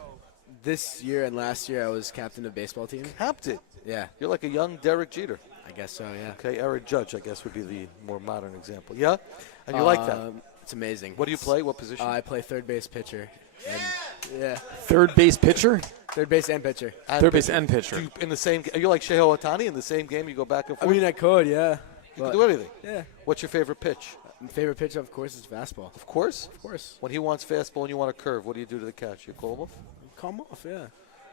this year and last year I was captain of baseball team. Captain. Yeah, You're like a young Derek Jeter. I guess so. Yeah. Okay, Aaron Judge, I guess, would be the more modern example. Yeah? And you like that? it's amazing. What do you play? What position? I play third base pitcher. And, yeah, Third base pitcher? third base and pitcher. Third base and pitcher. Do you, in the same. Are you like Shohei Ohtani in the same game? You go back and I forth. mean, I could, yeah. You can do anything. Yeah. What's your favorite pitch? My favorite pitch, of course, is fastball. Of course. Of course. When he wants fastball and you want a curve, what do you do to the catch? You call him off? Come off, yeah.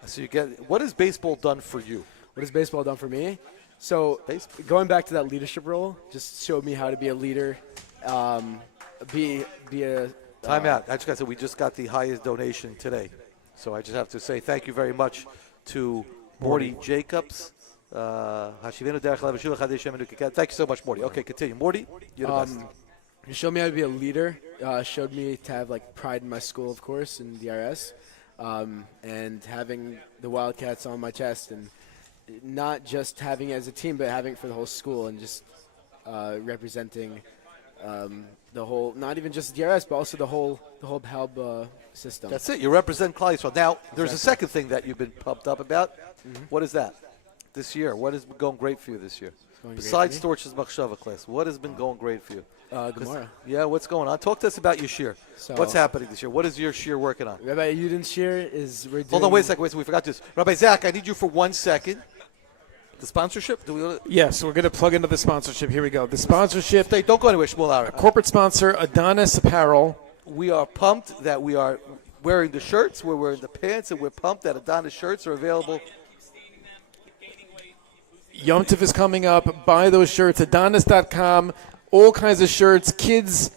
So you get. What has baseball done for you? What has baseball done for me? So Baseball. going back to that leadership role, just showed me how to be a leader, be a Time out. I just got to say, we just got the highest donation today. So I just have to say thank you very much to Morty Jacobs. Thank you so much, Morty. Okay, continue. Morty, you're the best. He showed me how to be a leader. Showed me to have like pride in my school, of course, in DRS, and having the Wildcats on my chest, and not just having it as a team, but having it for the whole school, and just representing the whole, not even just DRS, but also the whole HELB system. That's it. You represent Klal Yisrael. Now, there's a second thing that you've been pumped up about. What is that? This year, what has been going great for you this year? Besides Storch's Machshava class, what has been going great for you? Gemara. Yeah, what's going on? Talk to us about your shear. So- What's happening this year? What is your shear working on? Rabbi Yuden's shear is we're doing. Hold on, wait a second. We forgot this. Rabbi Zach, I need you for 1 second. The sponsorship? Yes, we're going to plug into the sponsorship. Here we go. The sponsorship, Stay, don't go anywhere, Shmuel Aaron. corporate sponsor, Adonis Apparel. We are pumped that we are wearing the shirts, we're wearing the pants, and we're pumped that Adonis shirts are available. Yom Tov is coming up. Buy those shirts. Adonis.com. All kinds of shirts. Kids.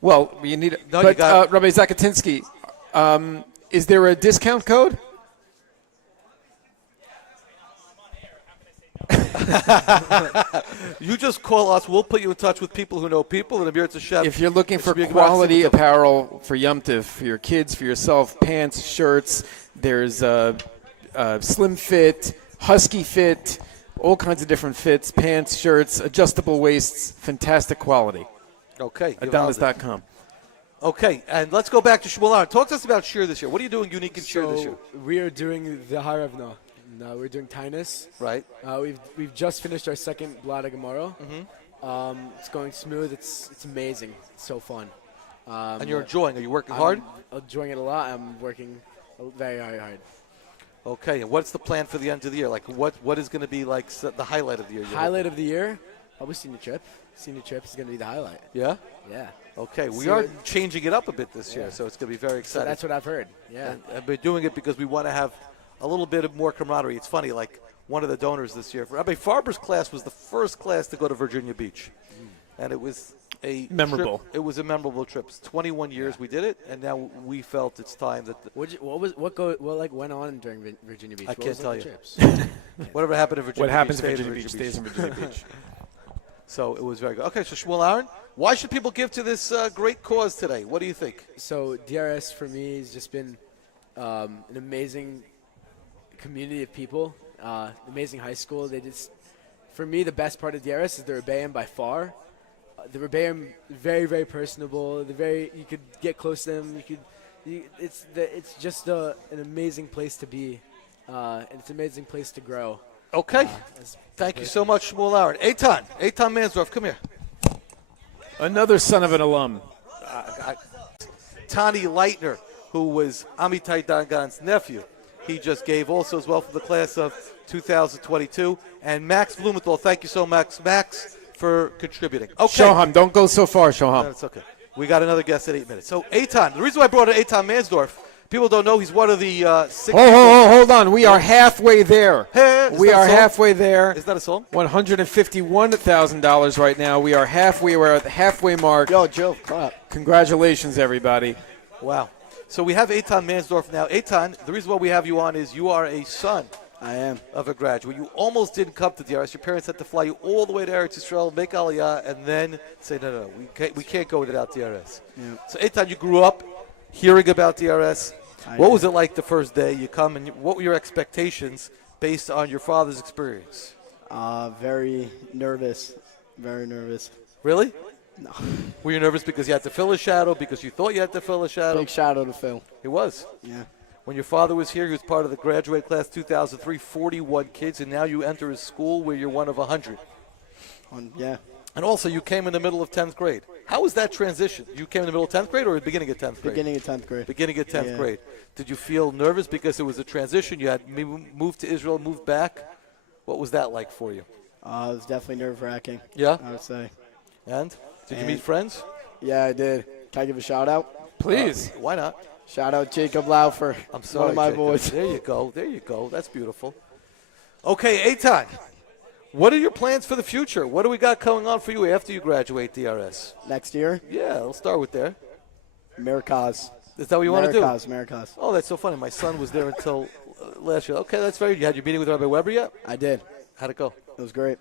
Well, you need it. No, you But got it. Rabbi Zakatinsky, is there a discount code? You just call us. We'll put you in touch with people who know people, and Amir Tzashev. If you're looking for It's big quality Rav Gav. apparel for Yom Tov, for your kids, for yourself, pants, shirts, there's slim fit, husky fit, all kinds of different fits, pants, shirts, adjustable waists, fantastic quality. Okay. Adonis.com. Okay, and let's go back to Shmuel Aaron. Talk to us about shear this year. What are you doing unique in shear this year? So we are doing the Haravna. No, we're doing Tainus. Right. We've just finished our second Blada Gemara. It's going smooth. It's amazing. It's so fun. And you're enjoying. Are you working I'm hard? enjoying it a lot. I'm working very hard. Okay, and what's the plan for the end of the year? Like, what is going to be like the highlight of the year? Highlight of the year, probably senior trip. Senior trip is going to be the highlight. Yeah. Yeah. Okay, we So- are changing it up a bit this year, so it's going to be very So exciting. that's what I've heard. Yeah. And we're doing it because we want to have a little bit of more camaraderie. It's funny, like one of the donors this year, Rabbi Farber's class was the first class to go to Virginia Beach, and it was a Memorable. trip. It was a memorable trip. It's 21 years we did it, and now we felt it's time that What went on during Virginia Beach? I What can't was tell the you. trips? whatever happened in Virginia What happens Beach in stays Virginia Beach stays in Virginia Beach. So it was very good. Okay, so Shmuel Aaron, why should people give to this great cause today? What do you think? So DRS for me has just been an amazing community of people, amazing high school. For me, the best part of DRS is the Rebbeim by far. The Rebbeim very, very personable. You could get close to them. It's just an amazing place to be, and it's an amazing place to grow. Okay. Thank you so much, Shmuel Aaron. Eitan Mansdorf, come here. Another son of an alum. Tani Leitner, who was Amitai Dangan's nephew. He just gave also as well for the class of 2022. And Max Blumenthal, thank you so much, Max, for contributing. Okay. Shoham, don't go so far, Shoham. No, it's okay. We got another guest at 8 minutes. So, Eitan, the reason why I brought in Eitan Mansdorf, people don't know he's one of the 6 Hold on. We are halfway there. Hey, is We that a are song? halfway there. Is that a song? $151,000 right now. We are halfway. We're at the halfway mark. Yo, Joe, clap. Congratulations, everybody. Wow. So we have Eitan Mansdorf now. Eitan, the reason why we have you on is you are a son I am. of a graduate. You almost didn't come to DRS. Your parents had to fly you all the way to Eretz Yisrael, make Aliyah, and then say, no, we can't go without DRS. Yeah. So Eitan, you grew up hearing about DRS. What was it like the first day you come, and what were your expectations based on your father's experience? Very nervous. Very nervous. Really? No. Were you nervous because you had to fill a shadow, because you thought you had to fill a shadow? Big shadow to fill. It was. Yeah. When your father was here, he was part of the graduate class 2003, 41 kids, and now you enter a school where you're one of 100. Yeah. And also, you came in the middle of 10th grade. How was that transition? You came in the middle of 10th grade or the beginning of 10th grade? Beginning of 10th grade. Beginning of 10th Yeah. grade. Did you feel nervous because it was a transition? You had moved to Israel, moved back. What was that like for you? It was definitely nerve-wracking. Yeah? I would say. And? Did you And- meet friends? Yeah, I did. Can I give a shout out? Please. Why not? Shout out Jacob Lau for I'm sorry, one of my Jacob. boys. There you go. There you go. That's beautiful. Okay, Eitan. What are your plans for the future? What do we got going on for you after you graduate DRS? Next year, Yeah, let's start with there. Miracaz. Is that what you want to do? Miracaz. Oh, that's so funny. My son was there until last year. Okay, that's very. You had your meeting with Rabbi Weber yet? I did. How'd it go? It was great.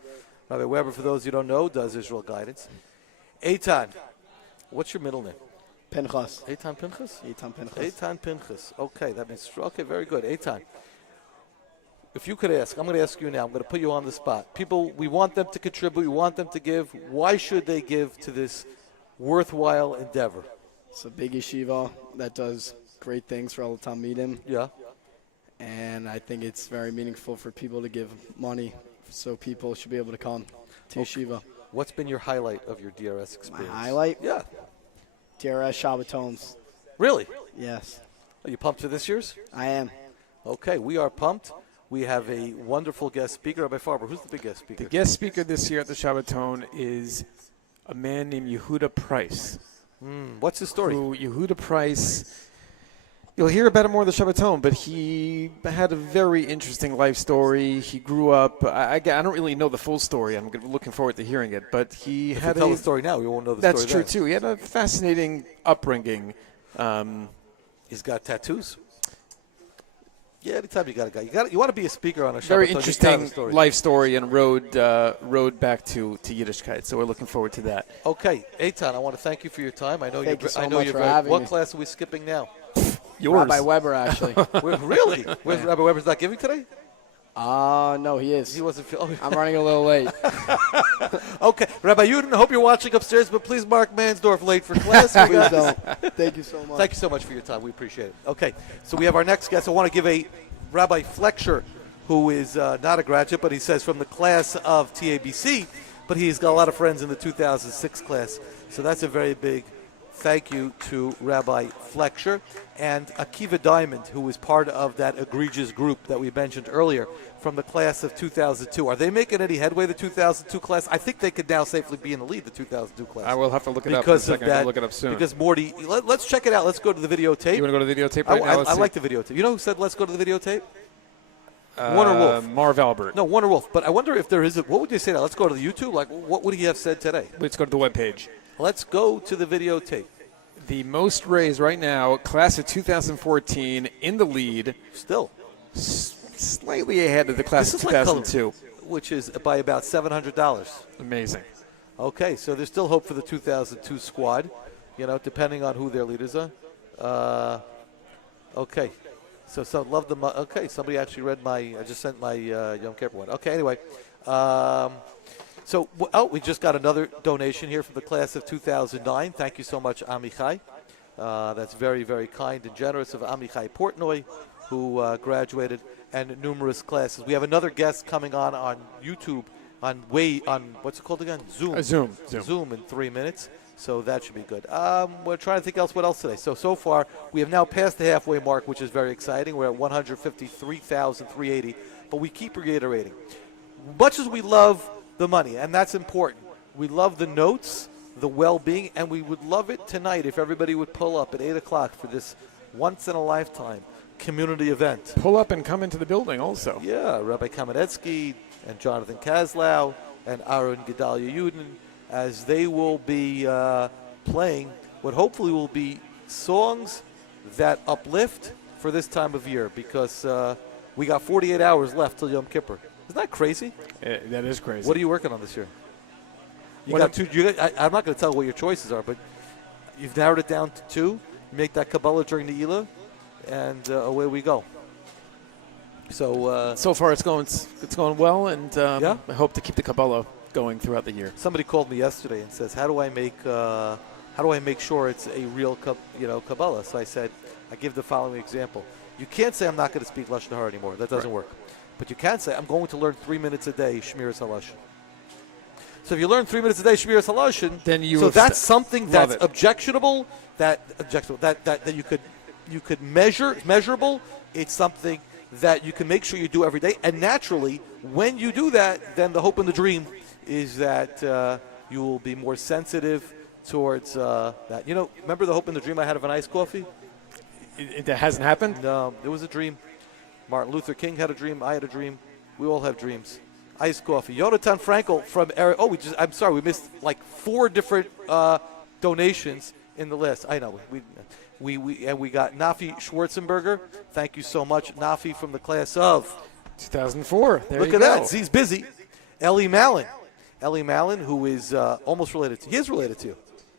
Rabbi Weber, for those you don't know, does Israel guidance. Eitan, what's your middle name? Pinchas. Eitan Pinchas? Eitan Pinchas. Eitan Pinchas. Okay, that means okay. Very good. Eitan. If you could ask, I'm going to ask you now. I'm going to put you on the spot. People, we want them to contribute. We want them to give. Why should they give to this worthwhile endeavor? It's a big yeshiva that does great things for all the Talmidim, Yeah. and I think it's very meaningful for people to give money, so people should be able to come to yeshiva. What's been your highlight of your DRS experience? highlight? Yeah. DRS Shabbatones. Really? Yes, Are you pumped for this year's? I am. Okay, we are pumped. We have a wonderful guest speaker, Rabbi Farber. Who's the big guest speaker? The guest speaker this year at the Shabbaton is a man named Yehuda Price. What's his story? Yehuda Price, you'll hear about it more in the Shabbaton, but he had a very interesting life story. He grew up, I don't really know the full story. I'm looking forward to hearing it, but he If had you tell the story now, we won't know the That's story true, then. too. He had a fascinating upbringing. He's got tattoos. Yeah, anytime you got a guy. You want to be a speaker on a Shabbaton. Very you tell interesting the story. life story and road back to Yiddishkeit. So we're looking forward to that. Okay, Eitan, I want to thank you for your time. I know Thank you so I know much you're for very. having What me. class are we skipping now? Yours. Rabbi Weber, actually. Really? Where's Rabbi Weber's not giving today? No, he is. He wasn't. I'm running a little late. Okay, Rabbi Yudin, I hope you're watching upstairs, but please mark Mansdorf late for class. We Please got this. don't. Thank you so much. Thank you so much for your time. We appreciate it. Okay, so we have our next guest. I want to give a Rabbi Fleksher, who is not a graduate, but he says from the class of TABC, but he's got a lot of friends in the 2006 class. So that's a very big thank you to Rabbi Fleksher and Akiva Diamond, who was part of that egregious group that we mentioned earlier from the class of 2002. Are they making any headway, the 2002 class? I think they could now safely be in the lead, the 2002 class. I will have to look it up in a because of second. I'll that. look it up soon. Because Morty, let's check it out. Let's go to the videotape. You want to go to the videotape right now? I Let's see. like the videotape. You know who said let's go to the videotape? Warner Wolf. Marv Albert. No, Warner Wolf. But I wonder if there is what would you say now? Let's go to the YouTube. Like, what would he have said today? Let's go to the webpage. Let's go to the videotape. The most raised right now, class of 2014 in the lead, Still. slightly ahead of the class This of is like 2002. Which is by about $700. Amazing. Okay, so there's still hope for the 2002 squad, depending on who their leaders are. Okay. So love them. Okay, somebody actually read I just sent my Yom Kippur one. Okay, anyway. We just got another donation here from the class of 2009. Thank you so much, Amichai. That's very, very kind and generous of Amichai Portnoy, who graduated, and numerous classes. We have another guest coming on YouTube on what's it called again? Zoom. Zoom. In 3 minutes. So that should be good. We're trying to think what else today. So far, we have now passed the halfway mark, which is very exciting. We're at 153,380. But we keep reiterating. Much as we love the money, and that's important, we love the notes, the well-being, and we would love it tonight if everybody would pull up at 8 o'clock for this once-in-a-lifetime community event. Pull up and come into the building also. Yeah, Rabbi Kamenetsky and Jonathan Kazlau and Aaron Gedalia Yudin, as they will be playing what hopefully will be songs that uplift for this time of year, because we got 48 hours left till Yom Kippur. Isn't that crazy? That is crazy. What are you working on this year? What I'm not going to tell what your choices are, but you've narrowed it down to 2. You make that Kabbalah during the Elah, and away we go. So so far it's going well, and Yeah? I hope to keep the Kabbalah going throughout the year. somebody called me yesterday and says, "How do I make sure it's a real Kabbalah?" So I said, I give the following example. You can't say I'm not going to speak Lashon Hara anymore. That doesn't work. But you can say I'm going to learn 3 minutes a day Shmiras HaLashon. So if you learn 3 minutes a day Shmiras Haloshin, Then you so will that's something love that's it. objectionable, that you could measurable. It's something that you can make sure you do every day. And naturally, when you do that, then the hope and the dream is that you will be more sensitive towards that. You know, remember the hope and the dream I had of an iced coffee? That hasn't happened? No, it was a dream. Martin Luther King had a dream. I had a dream. We all have dreams. Iced coffee. Jonathan Frankel from Eric. Oh, I'm sorry. We missed like 4 different donations in the list. I know. We got Nafi Schwarzenberger. Thank you so much, Nafi, from the class of 2004. There Look you at go. that. He's busy. Ellie Mallon. Ellie Mallon, who is almost related to you. He is related to you.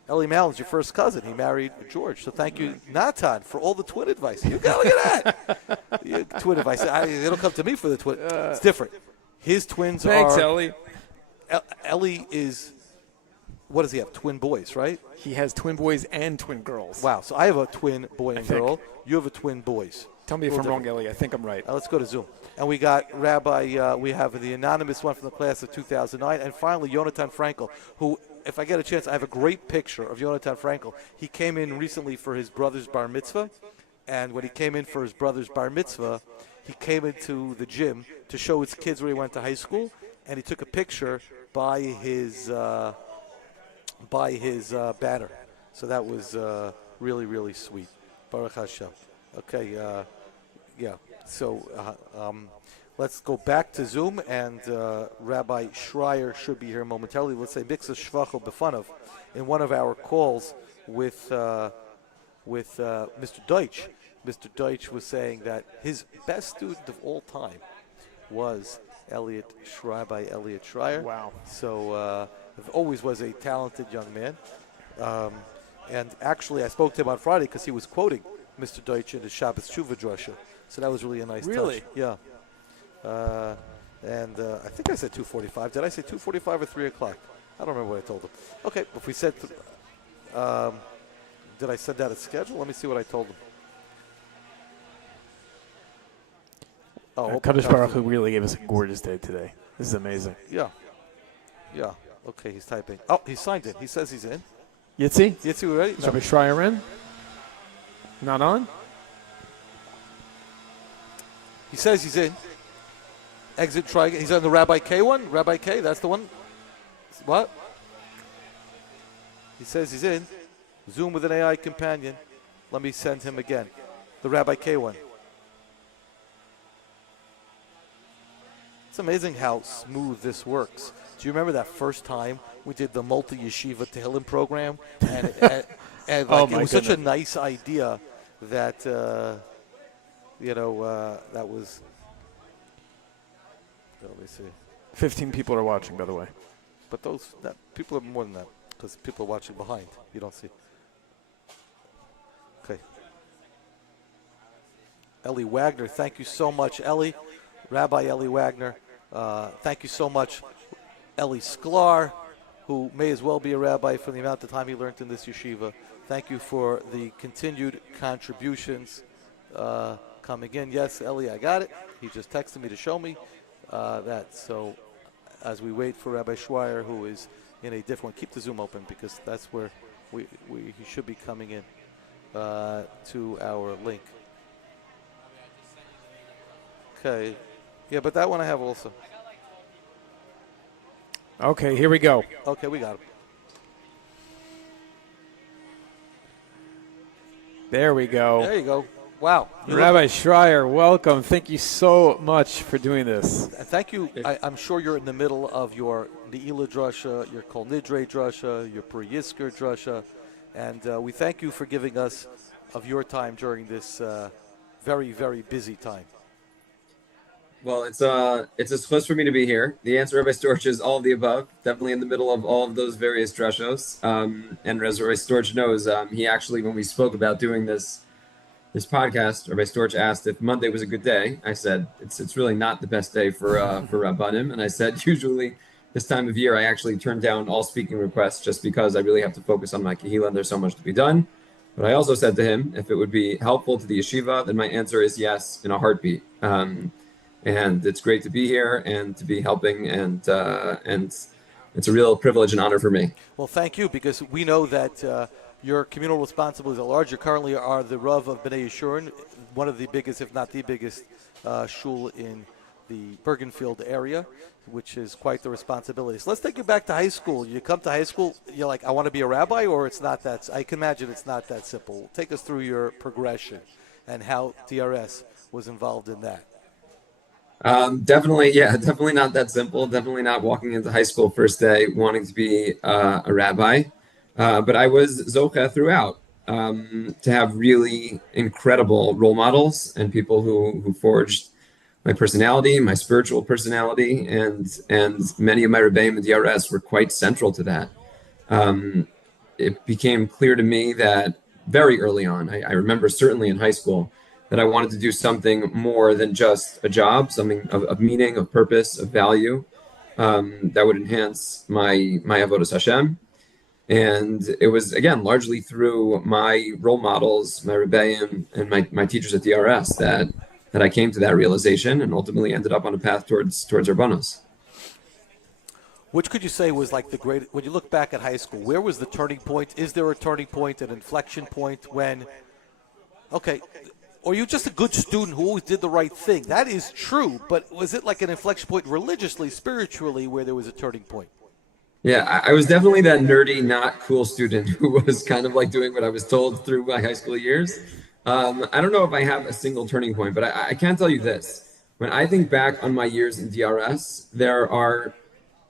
Ellie Mallon's your first cousin. He married George. So thank you, Natan, for all the twin advice. You got look at that. Twin advice. It'll come to me for the twin. It's different. His twins Thanks, are. Ellie. Ellie is. What does he have? Twin boys, right? He has twin boys and twin girls. Wow. So I have a twin boy and think. girl. You have a twin boys. Tell me if A I'm little wrong, Ellie. I think I'm right. Let's go to Zoom. And we got Rabbi, we have the anonymous one from the class of 2009. And finally, Jonathan Frankel, who, if I get a chance, I have a great picture of Jonathan Frankel. He came in recently for his brother's bar mitzvah. And when he came in for his brother's bar mitzvah, he came into the gym to show his kids where he went to high school. And he took a picture by his banner. So that was really, really sweet. Baruch Hashem. Okay, yeah. So let's go back to Zoom, and Rabbi Shrier should be here momentarily. Let's say Bixas Shvachel Befanov in one of our calls with Mr. Deutsch. Mr. Deutsch was saying that his best student of all time was Rabbi Elliot Shrier. Wow. So always was a talented young man. And actually, I spoke to him on Friday because he was quoting Mr. Deutsch in his Shabbos Tshuva drasha. So that was really a nice Really? touch. Yeah. And I think I said 2:45. Did I say 2:45 or 3 o'clock? I don't remember what I told him. Okay, if we said, did I send out a schedule? Let me see what I told him. Oh, Kadosh Baruch Hu really gave us a gorgeous day today. This is amazing. Yeah. Yeah. Okay, he's typing. Oh, he signed it. He says he's in. Yitzi? Yitzi, we ready? Is Rabbi Shrier in? Not on? He says he's in. Exit, try. He's on the Rabbi K one. Rabbi K, that's the one. What? He says he's in. Zoom with an AI companion. Let me send him again. The Rabbi K one. It's amazing how smooth this works. Do you remember that first time we did the multi-yeshiva Tehillim program? And it was such a nice idea that, that was, let me see. 15 people are watching, by the way. But people are more than that because people are watching behind. You don't see. Okay. Ellie Wagner, thank you so much, Ellie. Rabbi Ellie Wagner, thank you so much. Ellie Sklar, who may as well be a rabbi from the amount of time he learned in this yeshiva. Thank you for the continued contributions coming in. Yes, Ellie, I got it. He just texted me to show me that. So as we wait for Rabbi Shrier, who is in a different one, keep the Zoom open because that's where he should be coming in to our link. Okay. Yeah, but that one I have also. Okay, here we go. Okay, we got him. There we go. There you go. Wow. Rabbi Shrier, welcome. Thank you so much for doing this. Thank you. I'm sure you're in the middle of your Ne'ilah Drasha, your Kol Nidre Drasha, your Pri Yisker Drasha, and we thank you for giving us of your time during this very, very busy time. Well, it's a zchus for me to be here. The answer, Rabbi Storch, is all of the above. Definitely in the middle of all of those various drashos. And as Rabbi Storch knows, he actually, when we spoke about doing this podcast, Rabbi Storch asked if Monday was a good day. I said it's really not the best day for Rabbanim, and I said usually this time of year I actually turn down all speaking requests just because I really have to focus on my kehillah and there's so much to be done. But I also said to him if it would be helpful to the yeshiva, then my answer is yes in a heartbeat. And it's great to be here and to be helping and it's a real privilege and honor for me. Well, thank you, because we know that your communal responsibilities are large. You currently are the Rav of Bnei Yeshurun, one of the biggest, if not the biggest, shul in the Bergenfield area, which is quite the responsibility. So let's take you back to high school. You come to high school, you're like, I want to be a rabbi, or it's not that? I can imagine it's not that simple. Take us through your progression and how DRS was involved in that. Definitely not that simple. Definitely not walking into high school first day wanting to be a rabbi. But I was zocha throughout to have really incredible role models and people who forged my personality, my spiritual personality, and many of my rebbeim and DRS were quite central to that. It became clear to me that very early on, I remember certainly in high school, that I wanted to do something more than just a job, something of meaning, of purpose, of value, that would enhance my avodas Hashem. And it was, again, largely through my role models, my rebbeim, and my teachers at DRS that I came to that realization and ultimately ended up on a path towards Rabbanos. Which could you say was like the great, when you look back at high school, where was the turning point? Is there a turning point, an inflection point when, okay, or you just a good student who always did the right thing? That is true, but was it like an inflection point religiously, spiritually, where there was a turning point? Yeah, I was definitely that nerdy, not cool student who was kind of like doing what I was told through my high school years. I don't know if I have a single turning point, but I can tell you this. When I think back on my years in DRS, there are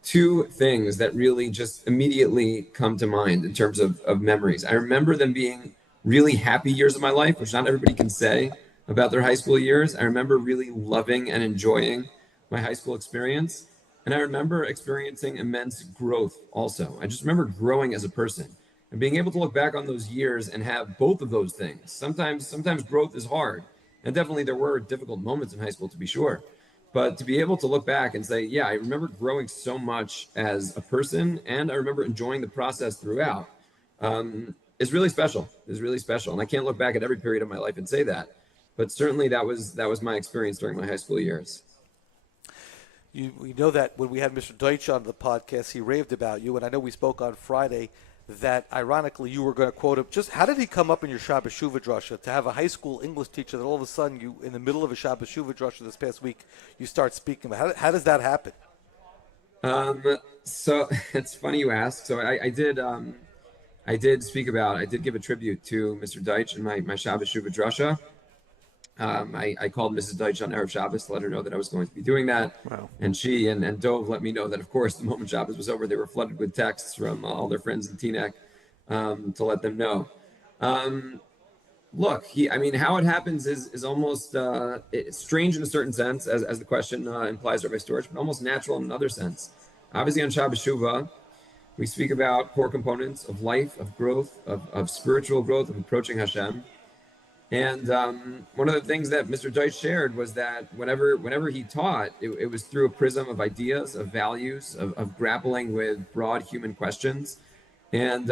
two things that really just immediately come to mind in terms of memories. I remember them being really happy years of my life, which not everybody can say about their high school years. I remember really loving and enjoying my high school experience. And I remember experiencing immense growth also. I just remember growing as a person and being able to look back on those years and have both of those things. Sometimes growth is hard. And definitely there were difficult moments in high school, to be sure. But to be able to look back and say, yeah, I remember growing so much as a person, and I remember enjoying the process throughout, is really special. Is really special. And I can't look back at every period of my life and say that. But certainly that was my experience during my high school years. We know that when we had Mr. Deutsch on the podcast, he raved about you, and I know we spoke on Friday that, ironically, you were going to quote him. Just how did he come up in your Shabbos Shuvah drasha to have a high school English teacher that all of a sudden you, in the middle of a Shabbos Shuvah drasha this past week, you start speaking about? How does that happen? So it's funny you ask. So I did give a tribute to Mr. Deutsch in my Shabbos Shuvah drasha. I called Mrs. Deutsch on Erev Shabbos to let her know that I was going to be doing that. Wow. And she and Dove let me know that, of course, the moment Shabbos was over, they were flooded with texts from all their friends in Teaneck to let them know. Look, how it happens is almost it's strange in a certain sense, as the question implies, Rabbi Storch, but almost natural in another sense. Obviously, on Shabbos Shuvah, we speak about core components of life, of growth, of spiritual growth, of approaching Hashem. And one of the things that Mr. Deutsch shared was that whenever he taught, it was through a prism of ideas, of values, of grappling with broad human questions. And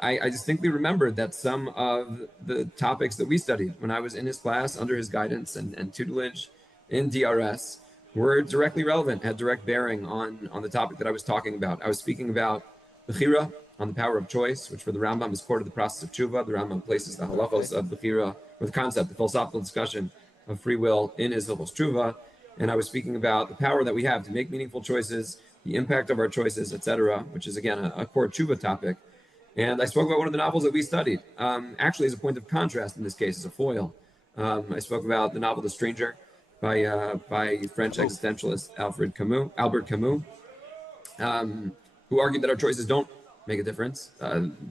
I distinctly remembered that some of the topics that we studied when I was in his class under his guidance and tutelage in DRS were directly relevant, had direct bearing on the topic that I was talking about. I was speaking about Bechira, on the power of choice, which for the Rambam is core to the process of tshuva. The Rambam places the halachos of Bechira, or the concept, the philosophical discussion of free will in his Hilchos Tshuva. And I was speaking about the power that we have to make meaningful choices, the impact of our choices, etc., which is, again, a core tshuva topic. And I spoke about one of the novels that we studied, actually as a point of contrast in this case, as a foil. I spoke about the novel The Stranger by French existentialist Albert Camus, who argued that our choices don't make a difference,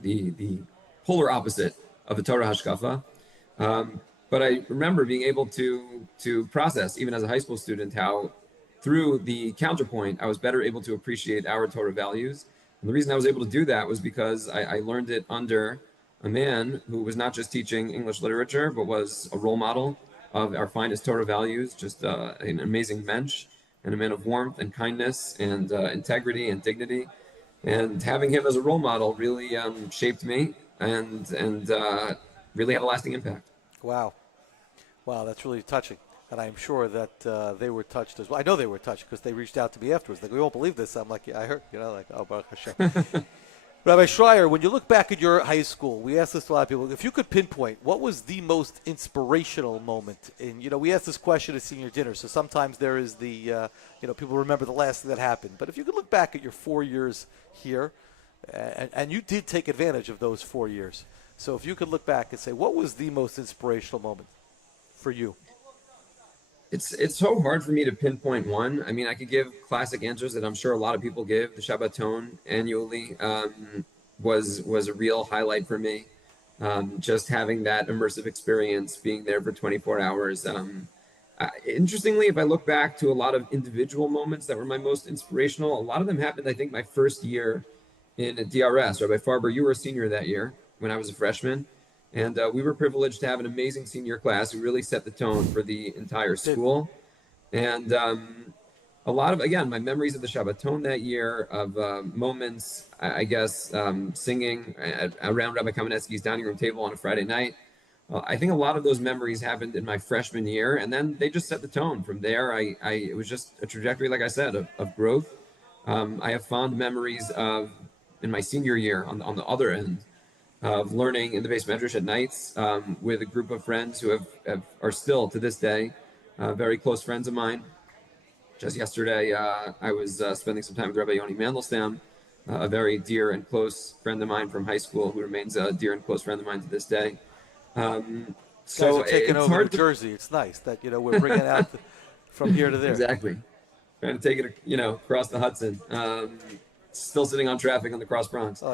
the polar opposite of the Torah Hashkafa. But I remember being able to process, even as a high school student, how through the counterpoint, I was better able to appreciate our Torah values. And the reason I was able to do that was because I learned it under a man who was not just teaching English literature, but was a role model of our finest Torah values, just an amazing mensch, and a man of warmth and kindness and integrity and dignity. And having him as a role model really shaped me and really had a lasting impact. Wow, that's really touching. and I'm sure that they were touched as well. I know they were touched because they reached out to me afterwards. Like, we won't believe this. I'm like, yeah, I heard. Like, oh, Baruch Hashem. Rabbi Shrier, when you look back at your high school, we asked this to a lot of people. If you could pinpoint, what was the most inspirational moment? And we asked this question at senior dinner. So sometimes there is the, people remember the last thing that happened. But if you could look back at your 4 years here, and you did take advantage of those 4 years. So if you could look back and say, what was the most inspirational moment for you? It's so hard for me to pinpoint one. I mean, I could give classic answers that I'm sure a lot of people give. The Shabbaton annually was a real highlight for me. Just having that immersive experience, being there for 24 hours. Interestingly, if I look back to a lot of individual moments that were my most inspirational, a lot of them happened, I think, my first year in DRS. Rabbi Farber, you were a senior that year when I was a freshman. And we were privileged to have an amazing senior class who really set the tone for the entire school. And a lot of, again, my memories of the Shabbaton that year, of moments, I guess, singing around Rabbi Kamenetsky's dining room table on a Friday night. I think a lot of those memories happened in my freshman year, and then they just set the tone. From there, it was just a trajectory, like I said, of growth. I have fond memories of, in my senior year, on the other end, of learning in the base medrash at nights with a group of friends who are still, to this day, very close friends of mine. Just yesterday, I was spending some time with Rabbi Yoni Mandelstam, a very dear and close friend of mine from high school, who remains a dear and close friend of mine to this day. So taking over New Jersey. It's nice that we're bringing out from here to there. Exactly, trying to take it across the Hudson. Still sitting on traffic on the Cross Bronx,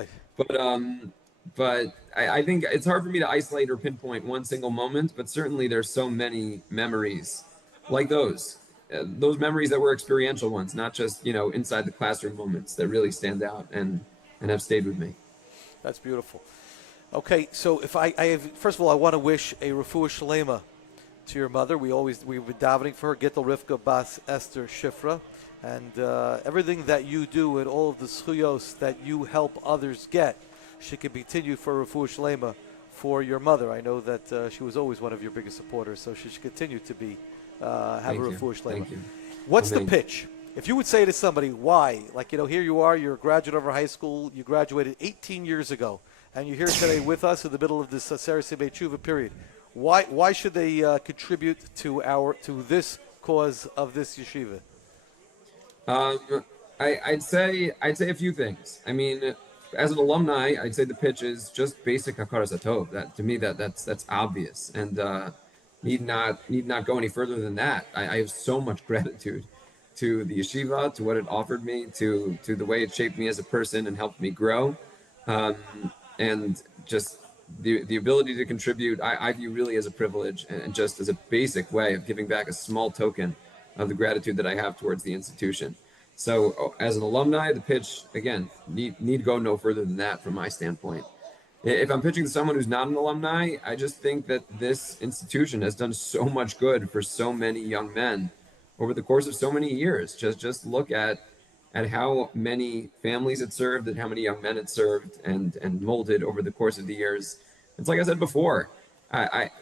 but I think it's hard for me to isolate or pinpoint one single moment. But certainly there's so many memories like those memories that were experiential ones, not just inside the classroom moments, that really stand out and have stayed with me. That's beautiful. Okay, so if I have, first of all, I want to wish a refuah shalema to your mother. We've been davening for her, Gittel Rivka Bas Esther Shifra, and everything that you do and all of the schuyos that you help others get, she can continue for refuah shalema for your mother. I know that she was always one of your biggest supporters, so she should continue to be have a refuah shalema. Thank you. What's the pitch? If you would say to somebody, why? Like, here you are, you're a graduate of our high school, you graduated 18 years ago, and you're here today with us in the middle of this Sarasei Beit Tshuva period. Why should they contribute to this cause of this yeshiva? I'd say a few things. I mean, as an alumni, I'd say the pitch is just basic hakaras hatov. That, to me, that's obvious, and need not go any further than that. I have so much gratitude to the yeshiva, to what it offered me, to the way it shaped me as a person and helped me grow, and just the ability to contribute. I view really as a privilege, and just as a basic way of giving back a small token of the gratitude that I have towards the institution. So as an alumni, the pitch, again, need go no further than that from my standpoint. If I'm pitching to someone who's not an alumni, I just think that this institution has done so much good for so many young men over the course of so many years. Just look at how many families it served and how many young men it served and molded over the course of the years. It's like I said before,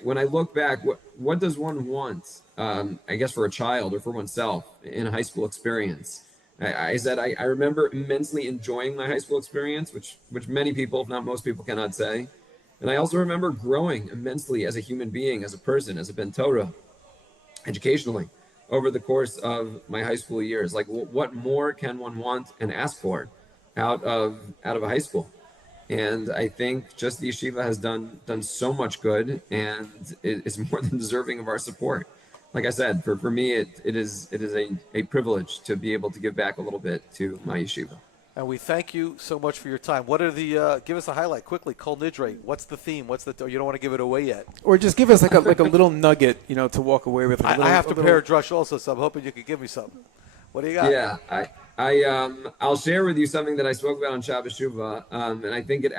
when I look back, what does one want, I guess, for a child or for oneself in a high school experience? I remember immensely enjoying my high school experience, which many people, if not most people, cannot say. And I also remember growing immensely as a human being, as a person, as a Ben Torah, educationally, over the course of my high school years. Like, what more can one want and ask for out of a high school? And I think just the yeshiva has done so much good, and it's more than deserving of our support. Like I said, for me, it is a privilege to be able to give back a little bit to my yeshiva. And we thank you so much for your time. What are the? Give us a highlight quickly. Kol Nidre. What's the theme? You don't want to give it away yet. Or just give us like a little nugget, to walk away with. I have to prepare a drush also, so I'm hoping you could give me something. What do you got? Yeah, I'll share with you something that I spoke about on Shabbos Shuvah, and I think it's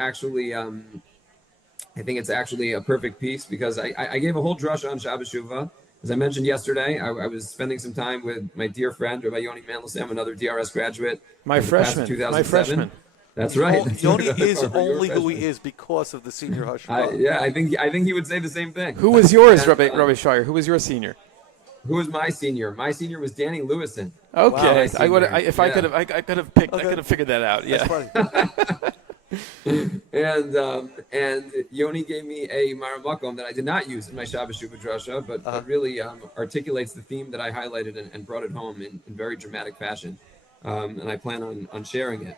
actually a perfect piece, because I gave a whole drush on Shabbos Shuvah. As I mentioned yesterday, I was spending some time with my dear friend, Rabbi Yoni Mandelstam, another DRS graduate. My freshman. That's right. Yoni is only who he is because of the senior hush. I think he would say the same thing. Who was yours, Rabbi Shrier? Who was your senior? Who was my senior? My senior was Danny Lewison. Okay, Wow. if I could have, I could have picked. I could have figured that out. Yeah. That's funny. And Yoni gave me a Maramakom that I did not use in my Shabbos Shuvah Drasha, but really articulates the theme that I highlighted and brought it home in very dramatic fashion. And I plan on sharing it.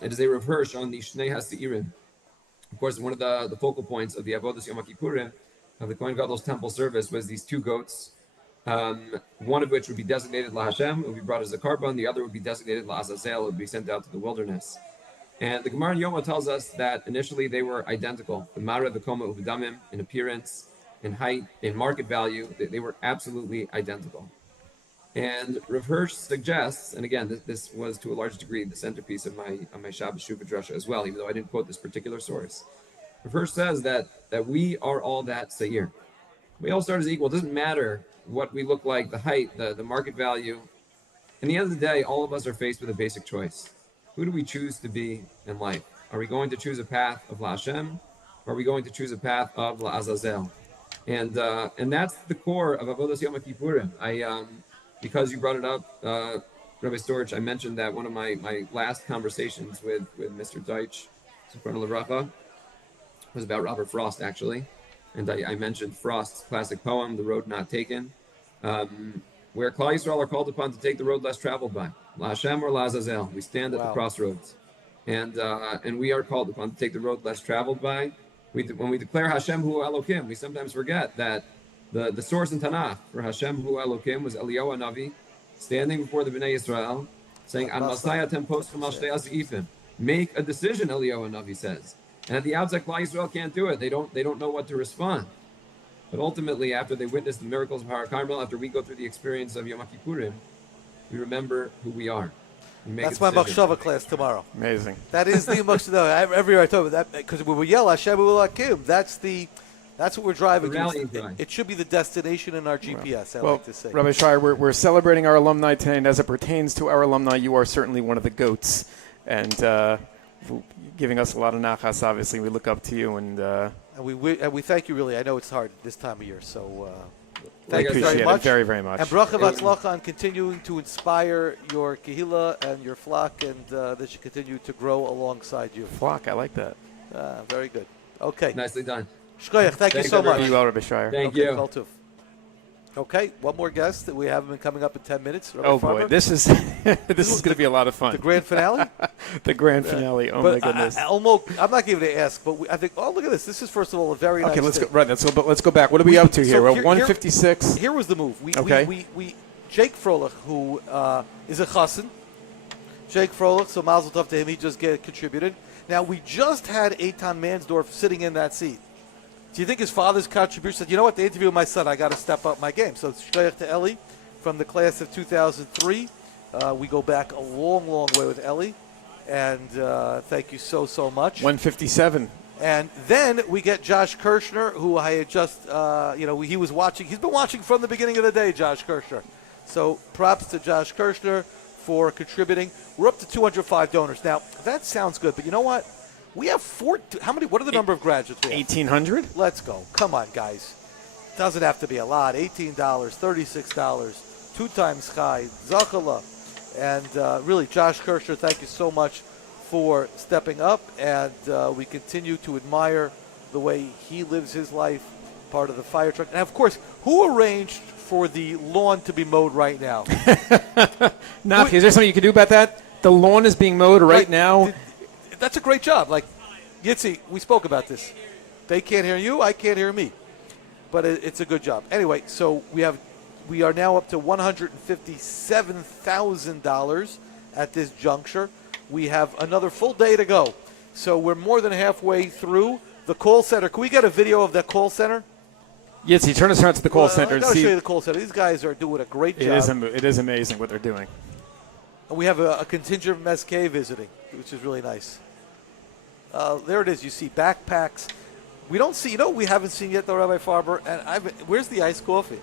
It is a Rav Hirsch on the Shnei HaSeirim. Of course, one of the focal points of the Avodas Yom Kippurim of the Kohen Gadol's temple service was these two goats. One of which would be designated La Hashem, would be brought as a carbon. The other would be designated La Azazel, would be sent out to the wilderness. And the Gemara in Yoma tells us that initially they were identical. The Mara, the Koma, Uvdamim, in appearance, in height, in market value, they were absolutely identical. And Rav Hirsch suggests, and again, this was to a large degree the centerpiece of my Shabbos Shuvah Drasha as well, even though I didn't quote this particular source. Rav Hirsch says that we are all that Seir. We all start as equal. It doesn't matter what we look like, the height, the market value. In the end of the day, all of us are faced with a basic choice. Who do we choose to be in life? Are we going to choose a path of La Hashem? Or are we going to choose a path of La Azazel? And that's the core of Avodas Yom Kippurim. Because you brought it up, Rabbi Storch, I mentioned that one of my last conversations with Mr. Deitch, Zichrono Livracha, was about Robert Frost, actually. And I mentioned Frost's classic poem, The Road Not Taken, where Klal Yisrael are called upon to take the road less traveled by. La Hashem or La Azazel. We stand at the crossroads. And we are called upon to take the road less traveled by. When we declare Hashem Hu Elokim, we sometimes forget that the source in Tanakh for Hashem Hu Elokim was Eliyahu Navi standing before the Bnei Yisrael saying, An Masaya Temposchem Al Shtei Asifim. Make a decision, Eliyahu Navi says. And at the outset, Klal Yisrael can't do it. They don't know what to respond. But ultimately, after they witness the miracles of Har Carmel, after we go through the experience of Yom Kippurim, we remember who we are. That's my Machshava class tomorrow. Amazing. That is the Machshava. Every year I talk about that because when we yell Hashem Ulakim, that's what we're driving to. It should be the destination in our GPS. I like to say. Rabbi Shrier, we're celebrating our alumni today, and as it pertains to our alumni, you are certainly one of the goats, and giving us a lot of nachas. Obviously, we look up to you, and we thank you. Really, I know it's hard this time of year, so. Thank you very much. Very, very much. And bracha v'atzlacha on continuing to inspire your kehila and your flock, and that should continue to grow alongside you. Flock, I like that. Very good. Okay. Nicely done. Shkoyach, thank you so much. You well, Rabbi Shrier. Thank you. Okay, one more guest that we have been coming up in 10 minutes. Rabbi Oh Farber. boy, this is going to be a lot of fun. The grand finale. The grand finale. Oh my goodness. I'm not going to ask, but I think. Oh, look at this. This is first of all a very nice. Okay, let's go. Right, let's go back. What are we up to here? We're 156. Here was the move. We Jake Froelich, who is a chassan. Jake Froelich, so mazel tov to him. He just contributed. Now we just had Eitan Mansdorf sitting in that seat. Do you think his father's contribution said, you know what, they interviewed my son, I got to step up my game? So shkoyach to Eli from the class of 2003. We go back a long, long way with Eli. And thank you so much. 157. And then we get Josh Kirshner, who I had just, he was watching. He's been watching from the beginning of the day, Josh Kirshner. So props to Josh Kirshner for contributing. We're up to 205 donors. Now, that sounds good, but you know what? We have how many? What are the number of graduates we have? 1,800. Let's go. Come on, guys. Doesn't have to be a lot. $18, $36, 2 times Chai, Zachala. And really, Josh Kirshner, thank you so much for stepping up. And we continue to admire the way he lives his life, part of the fire truck. And, of course, who arranged for the lawn to be mowed right now? Naki, is there something you can do about that? The lawn is being mowed right now. That's a great job. Like, Yitzi, we spoke about this. They can't hear you, I can't hear me. But it's a good job. Anyway, so we are now up to $157,000 at this juncture. We have another full day to go. So we're more than halfway through the call center. Can we get a video of that call center? Yitzi, turn us around to the call center. I've got to show you the call center. These guys are doing a great job. It is amazing what they're doing. And we have a contingent from SK visiting, which is really nice. There it is. You see backpacks. We don't see, we haven't seen yet, though, Rabbi Farber. And where's the iced coffee?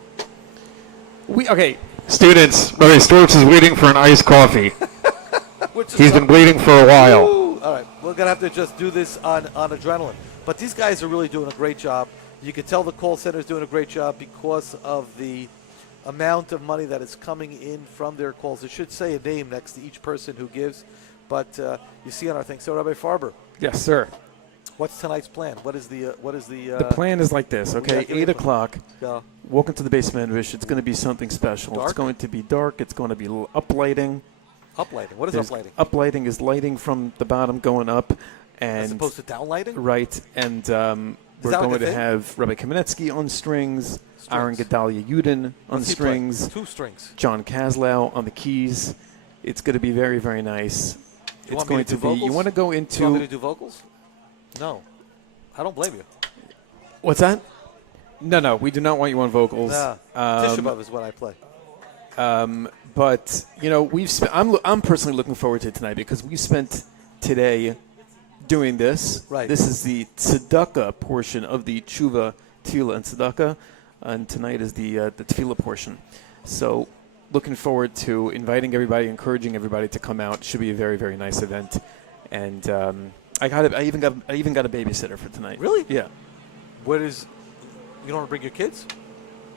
Students, Rabbi Storch is waiting for an iced coffee. He's been waiting for a while. All right. We're going to have to just do this on adrenaline. But these guys are really doing a great job. You can tell the call center is doing a great job because of the amount of money that is coming in from their calls. It should say a name next to each person who gives, but you see on our thing. So, Rabbi Farber, Yes, sir. what's tonight's plan? What is the The plan is like this, okay? give me 8 the- o'clock. Go. Walk into the basement, Vish. It's going to be something special. It's Dark? going to be dark. It's going to be uplighting. Uplighting? What is There's- uplighting? Uplighting is lighting from the bottom going up. As And opposed to downlighting? right, and we're that like going a to thing? have Rabbi Kamenetsky on strings, Aaron Gedalia Yudin on What's he play? strings, 2 strings. John Kaslow on the keys. It's going to be very, very nice. It's want me going to to do be. You vocals? want to go Do you want me to into do vocals? No. I don't blame you. what's that? No, we do not want you on vocals. Nah. Tisha B'Av is what I play. But I'm personally looking forward to tonight because we spent today doing this. Right. This is the tzedakah portion of the tshuva, tefillah, and tzedakah, and tonight is the tefillah portion. So, looking forward to inviting everybody, encouraging everybody to come out. Should be a very, very nice event, and I even got a babysitter for tonight. Really? Yeah. What is? You don't want to bring your kids?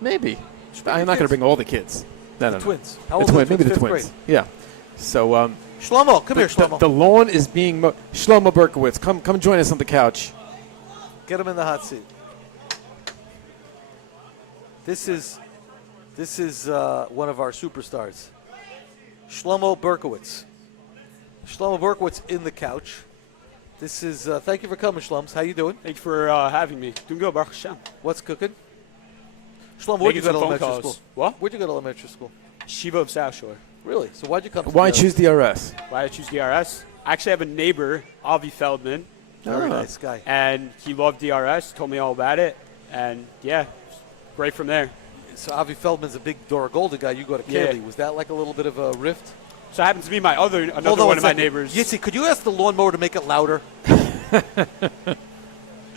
Maybe. bring I'm your not going to kids. bring all the kids. No, no. Twins. The How old are twins. the Maybe the Fifth twins. grade. Yeah. So Shlomo, come here, Shlomo. the lawn is being Shlomo Berkowitz. Come join us on the couch. Get him in the hot seat. This is one of our superstars, Shlomo Berkowitz. Shlomo Berkowitz in the couch. This is thank you for coming, Shloms. How you doing? Thank you for having me. Doing good, Baruch Hashem. What's cooking? Shlomo, where'd you go to Making some phone elementary calls. school? What? Where'd you go to elementary school? Shiva of South Shore. Really? So why'd you come? to Why the choose DRS? Why I choose DRS? I actually have a neighbor, Avi Feldman, Very Ah. nice guy. and he loved DRS, told me all about it, and yeah, right from there. So Avi Feldman's a big Dora Golden guy. You go to Yeah. Kaylee. Was that like a little bit of a rift? So it happens to be another Hold one on of one my second. neighbors. Yitzi, could you ask the lawnmower to make it louder?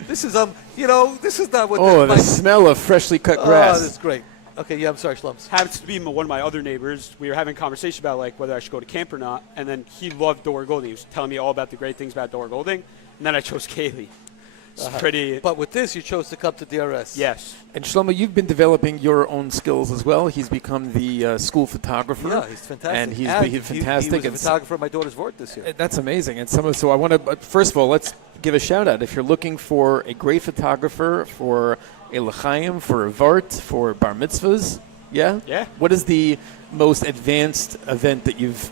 This is this is not what. Oh, my, the smell of freshly cut Oh, grass. that's great. Okay, yeah, I'm sorry, Schlums. Happens to be one of my other neighbors. We were having a conversation about like whether I should go to camp or not, and then he loved Dora Golding. He was telling me all about the great things about Dora Golding, and then I chose Kaylee. It's pretty. But with this, you chose to come to DRS. Yes. And Shlomo, you've been developing your own skills as well. He's become the school photographer. Yeah, he's fantastic. And he's fantastic. He was a and photographer at my daughter's Vort this year. that's amazing. And so I want to, first of all, let's give a shout out. If you're looking for a great photographer for a l'chaim, for a vart, for bar mitzvahs, yeah? Yeah. What is the most advanced event that you've,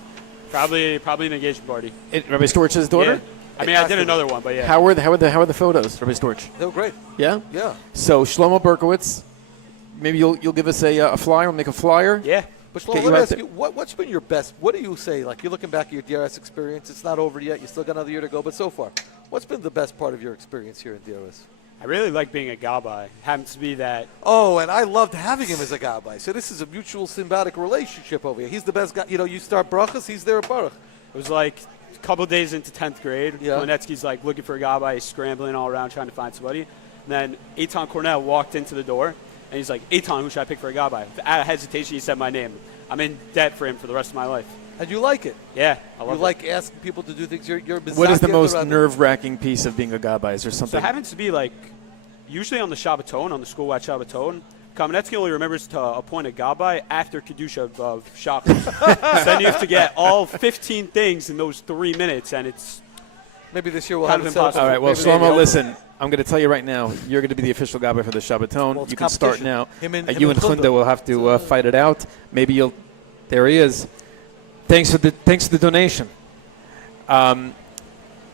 Probably an engagement party. Rabbi Storch's daughter? Yeah. I mean, I did another one, but yeah. How are the photos, Rabbi Storch? They were great. Yeah? Yeah. So Shlomo Berkowitz, maybe you'll give us a flyer, we'll make a flyer. Yeah. But Get Shlomo, you let me out ask there. you, what's been your best? What do you say? Like, you're looking back at your DRS experience. It's not over yet. You still got another year to go. But so far, what's been the best part of your experience here in DRS? I really like being a gabbai. Happens to be that. Oh, and I loved having him as a gabbai. So this is a mutual symbiotic relationship over here. He's the best guy. You know, you start brachas, he's there at baruch. It was like a couple days into 10th grade. Yeah. Kamenetsky's like looking for a gabbai. He's scrambling all around trying to find somebody. And then Eitan Cornell walked into the door, and he's like, Eitan, who should I pick for a gabbai? Without hesitation, he said my name. I'm in debt for him for the rest of my life. And you like it. Yeah, I love You it. like asking people to do things. You're What is the Mizaki most Abdurrahman. nerve-wracking piece of being a gabbai? Is there So something? it happens to be like, usually on the Shabbaton, on the school-wide Shabbaton, Kamenetsky only remembers to appoint a gabbai after Kedusha of Shabbos. So then you have to get all 15 things in those 3 minutes, and it's Maybe this year we'll Kind have of it set up. impossible. All right, well, Maybe Shlomo, they'll- listen, I'm going to tell you right now, you're going to be the official gabbai for the Shabbaton. Well, it's You can start competition. now. Him and You and Chunda. Chunda will have to fight it out. Maybe you'll. There he is. Thanks for the donation.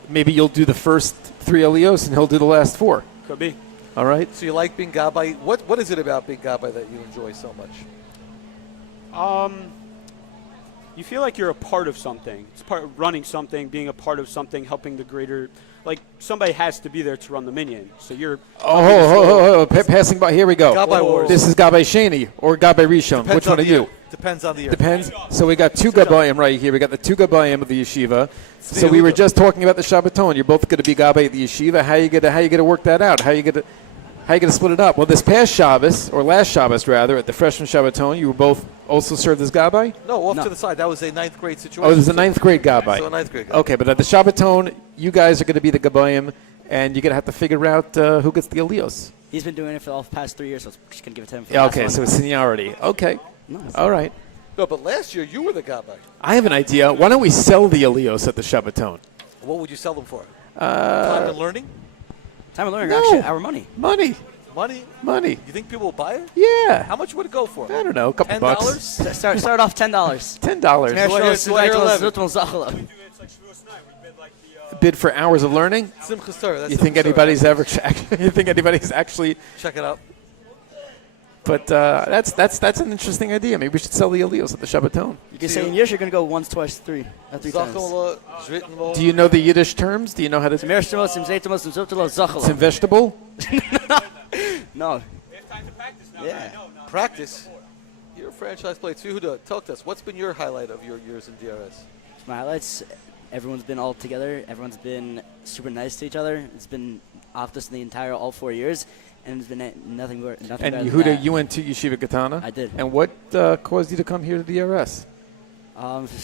Maybe you'll do the first 3 Elios and he'll do the last 4. could be. All right. So you like being gabbai. What is it about being gabbai that you enjoy so much? You feel like you're a part of something. It's part of running something, being a part of something, helping the greater. Like somebody has to be there to run the minyan. So you're. Passing by. Here we go. Gabbai wars. This is Gabbai Sheni or Gabbai Rishon. Depends Which one on are the you? year. Depends on the year. Depends. So we got 2 Gabbayim right here. We got the 2 Gabbayim of the yeshiva. the So we were Yehuda. just talking about the Shabbaton. You're both going to be Gabbai at the yeshiva. How you gonna work that out? How you gonna split it up? Well, this past Shabbos, or last Shabbos rather, at the freshman Shabbaton, you were both also served as Gabbai. No, off to the side. That was a 9th grade situation. Oh, there's a 9th grade Gabbai. So a 9th grade Gabbai. Okay, but at the Shabbaton, you guys are going to be the Gabbayim, and you're going to have to figure out who gets the Elios. He's been doing it for the past 3 years, so I'm just going to give it to him for the Yeah, last okay, one. so it's seniority. Okay. Nice. All right. No, but last year you were the gabbai. I have an idea. Why don't we sell the Elios at the Shabbaton? What would you sell them for? Time and learning? Time of learning, No. actually, our money. Money. Money? You think people will buy it? Yeah. How much would it go for? I don't know. A couple bucks. $10? Start off $10. $10. Bid for hours of learning. Simchas Torah. That's You think Simchas Torah. anybody's ever? You think anybody's actually? Check it out. But that's an interesting idea. Maybe we should sell the Elios at the Shabbaton. You can say in years you're going to go once, twice, three times. Do you know the Yiddish terms? Do you know how to? It's vegetable. No. Yeah. Practice. You're a franchise player. Yehuda, talk to us. What's been your highlight of your years in DRS? My highlights, everyone's been all together. Everyone's been super nice to each other. It's been off this the entire all 4 years, and it's been nothing better And than Yehuda, that. you went to Yeshiva Katana? I did. And what caused you to come here to DRS?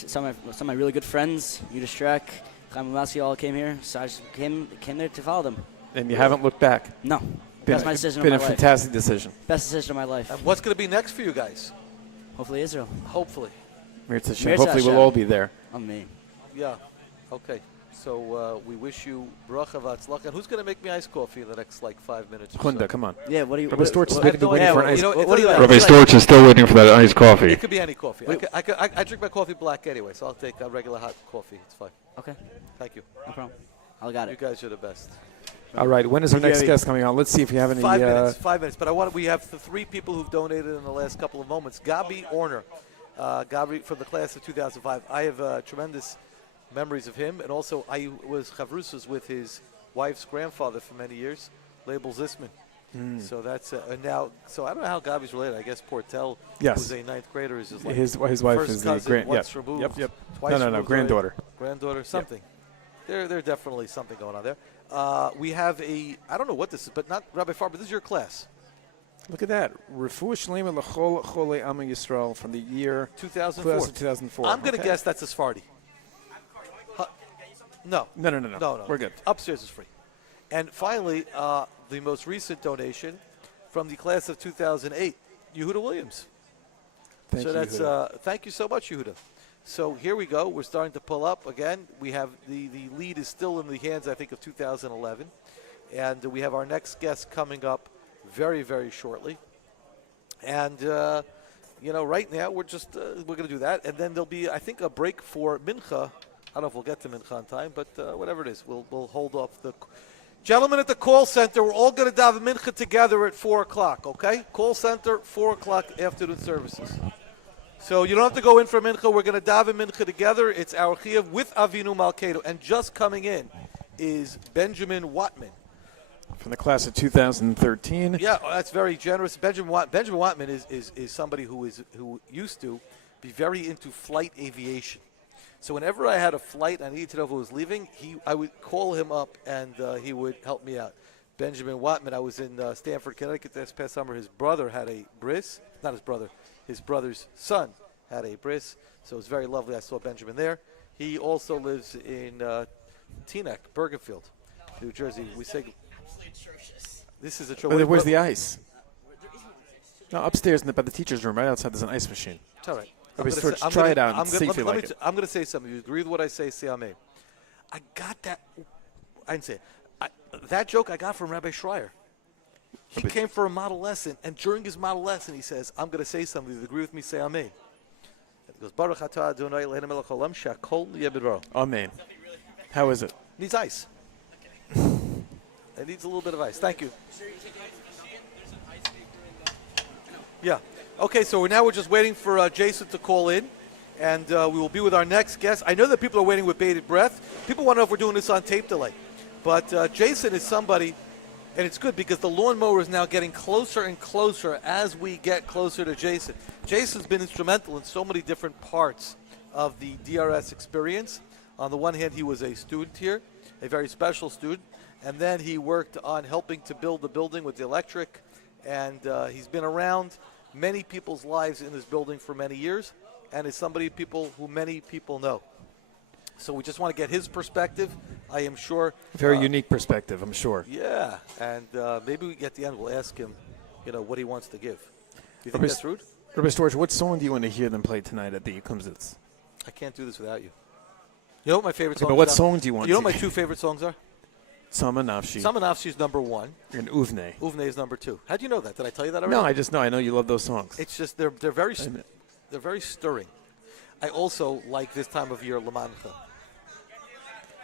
Some of my really good friends, Yuda Streck, Chaim Maski, all came here, so I just came there to follow them. And you haven't looked back? No. That's my decision of Been my a life. fantastic decision. Best decision of my life. And what's going to be next for you guys? Hopefully Israel. Hopefully. Mirza Hashem. Mirza Hopefully we'll Hashem. all be there. Amen. Yeah. Okay. So we wish you bracha v'atzlacha. And who's going to make me iced coffee in the next 5 minutes? Chunda, come on. Yeah, what do you... Rabbi Storch is I have waiting no for idea. an ice. You know, what do you like? Rabbi Storch is still waiting for that iced coffee. It could be any coffee. I drink my coffee black anyway, so I'll take a regular hot coffee. It's fine. Okay. Thank you. No problem. I got You it. guys are the best. All right. When is our next guest coming on? Let's see if you have any. 5 minutes. 5 minutes. But we have the 3 people who've donated in the last couple of moments. Gabi Orner. Gabi from the class of 2005. I have tremendous memories of him. And also, I was chavrusas with his wife's grandfather for many years, Label Zisman. So that's now. So I don't know how Gabi's related. I guess Portel, Yes. who's a 9th grader, is just like His wife first is the cousin, grand. once Yep. removed, Yep. twice No. removed, Granddaughter. Granddaughter, something. There's definitely something going on there. We have I don't know what this is, but not Rabbi Farber. This is your class. Look at that. Refuah Shlema L'chol Cholei Am Yisrael from the year 2004. Class of 2004. I'm going to Okay. guess that's a Sephardi. No. No. We're good. Upstairs is free. And finally, the most recent donation from the class of 2008, Yehuda Williams. Thank you, Yehuda. Thank you so much, Yehuda. So here we go. We're starting to pull up again. We have the lead is still in the hands, I think, of 2011, and we have our next guest coming up very, very shortly. And right now we're going to do that, and then there'll be, I think, a break for Mincha. I don't know if we'll get to Mincha on time, but whatever it is, we'll hold off the. Gentlemen at the call center, we're all going to daven Mincha together at 4 o'clock, okay? Call center, 4 o'clock afternoon services. So you don't have to go in for Mincha. We're going to daven Mincha together. It's our Chiyuv with Avinu Malkeinu. And just coming in is Benjamin Watman. From the class of 2013. Yeah, that's very generous. Benjamin Watman is somebody who used to be very into flight aviation. So whenever I had a flight, I needed to know who was leaving, I would call him up, and he would help me out. Benjamin Watman, I was in Stamford, Connecticut this past summer. His brother had a bris. Not his brother. His brother's son had a bris. So it was very lovely. I saw Benjamin there. He also lives in Teaneck, Bergenfield, New Jersey. We say this is a But where's the ice? No, upstairs by the teacher's room, right outside, there's an ice machine. It's all right. Try it out and see if you like it. I'm going to say something. If you agree with what I say, amen. I got that. I didn't say it. That joke I got from Rabbi Shrier. He came for a model lesson, and during his model lesson, he says, I'm going to say something. If you agree with me, say amen. He goes, Baruch atah Adonai Eloheinu melech haolam she'akol niyeh b'dvaro. Amen. How is it? Needs ice. It needs a little bit of ice. Thank you. Yeah. Okay, so we're just waiting for Jason to call in, and we will be with our next guest. I know that people are waiting with bated breath. People want to know if we're doing this on tape delay. But Jason is somebody, and it's good because the lawnmower is now getting closer and closer as we get closer to Jason. Jason's been instrumental in so many different parts of the DRS experience. On the one hand, he was a student here, a very special student, and then he worked on helping to build the building with the electric, and he's been around many people's lives in this building for many years, and is somebody who many people know. So we just want to get his perspective. I am sure. Very unique perspective, I'm sure. Yeah, and maybe at the end we'll ask him, what he wants to give. Do you think that's rude? Rabbi Storch, what song do you want to hear them play tonight at the Kumsitz? I can't do this without you. You know what my favorite Okay, songs but what are? song do you want You know to what my two favorite songs are? Sama Nafshi Samanafshi is number one. and Uvne. Uvne is number two. How do you know that? Did I tell you that already? No, I just know. I know you love those songs. It's just they're very stirring. I also like this time of year Lamancha.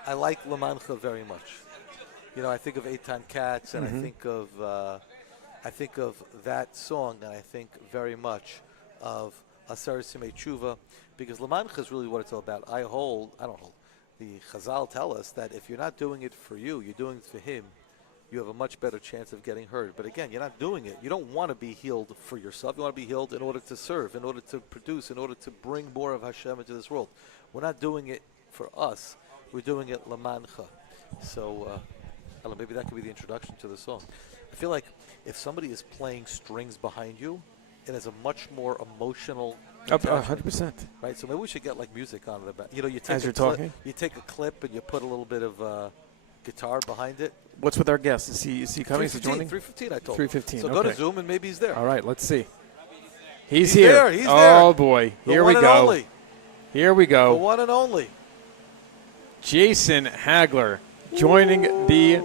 I like Lamancha very much. You know, I think of Eitan Katz, and I think of that song, and I think very much of Aser Simei Tshuva, because Lamancha is really what it's all about. I don't hold. The Chazal tell us that if you're not doing it for you, you're doing it for him, you have a much better chance of getting heard. But again, you're not doing it. You don't want to be healed for yourself. You want to be healed in order to serve, in order to produce, in order to bring more of Hashem into this world. We're not doing it for us. We're doing it Lamancha. So, I don't know, maybe that could be the introduction to the song. I feel like if somebody is playing strings behind you, it has a much more emotional Up 100%. right? So maybe we should get like music on it. You know, you take As you're clip, talking? you take a clip and you put a little bit of guitar behind it. What's with our guest? Is he coming? Is he joining? 3:15, I told 3:15. him. So go to okay. Zoom and maybe he's there. All right, let's see. He's He's here. there, he's oh there. boy, The here one we and go. only. Here we The go. one and only. Jason Haggler joining the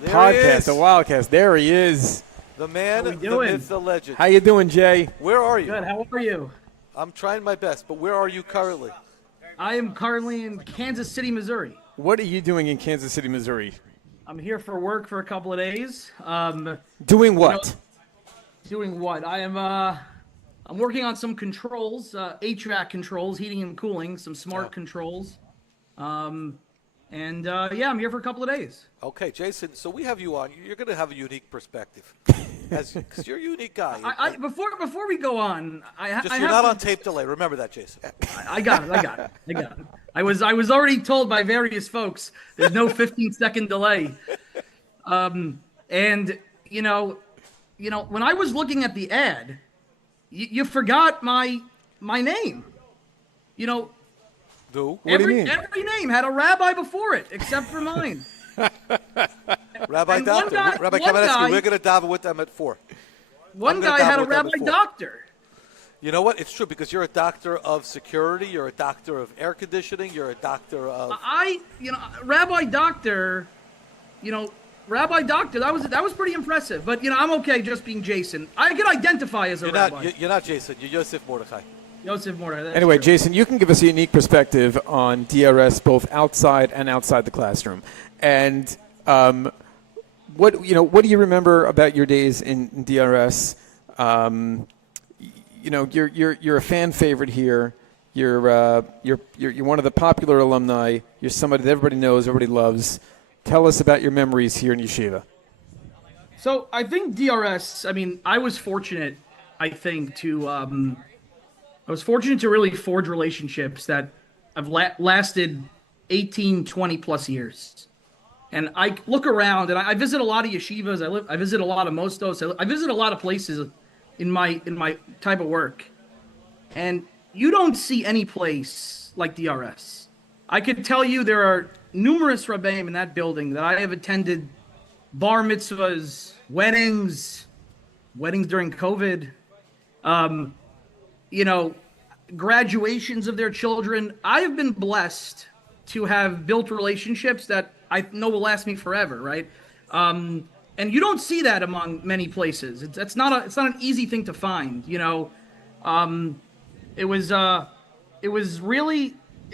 There podcast, he is. the Wildcast. There he is. The man, the doing? myth, the legend. How you doing, Jay? Where are you? Good. How are you? I'm trying my best, but where are you currently? I am currently in Kansas City, Missouri. What are you doing in Kansas City, Missouri? I'm here for work for a couple of days. Doing what? Doing what? I'm working on some controls, HVAC controls, heating and cooling, some smart controls. I'm here for a couple of days. Okay, Jason. So we have you on. You're going to have a unique perspective, because you're a unique guy. Before we go on, You're not on tape delay. Remember that, Jason. I got it. I was already told by various folks there's no 15-second delay. And you know, when I was looking at the ad, you forgot my name. You know, Do every name had a rabbi before it except for mine. Rabbi And Doctor, one guy- Rabbi one Kamenetsky, guy- we're going to daven with them at 4. One I'm gonna guy had dabble a with them rabbi before. doctor. You know what? It's true, because you're a doctor of security, you're a doctor of air conditioning, you're a doctor of... Rabbi doctor, Rabbi doctor, that was pretty impressive. But I'm okay just being Jason. I can identify as a rabbi. You're not Jason, you're Yosef Mordechai. Yosef Mordechai. that's Anyway, true. Jason, you can give us a unique perspective on DRS both outside and outside the classroom. And what do you remember about your days in DRS? You're a fan favorite here. You're one of the popular alumni. You're somebody that everybody knows, everybody loves. Tell us about your memories here in Yeshiva. So I think DRS. I was fortunate. To really forge relationships that have lasted 18, 20 plus years. And I look around and I visit a lot of yeshivas. I visit a lot of mostos. I visit a lot of places in my type of work. And you don't see any place like DRS. I could tell you there are numerous rabbeim in that building that I have attended bar mitzvahs, weddings during COVID, graduations of their children. I have been blessed to have built relationships that I know will last me forever, right? And you don't see that among many places. It's not an easy thing to find,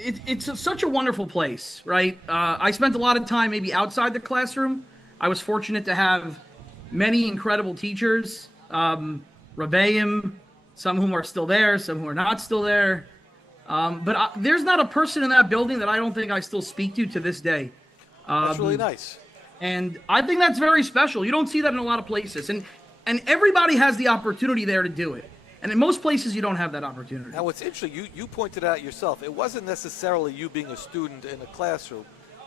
It's such a wonderful place, right? I spent a lot of time maybe outside the classroom. I was fortunate to have many incredible teachers, Rebbeim, some whom are still there, some who are not still there. But there's not a person in that building that I don't think I still speak to this day. That's really nice. And I think that's very special. You don't see that in a lot of places. And everybody has the opportunity there to do it. And in most places, you don't have that opportunity. Now, what's interesting, you pointed out yourself, it wasn't necessarily you being a student in a classroom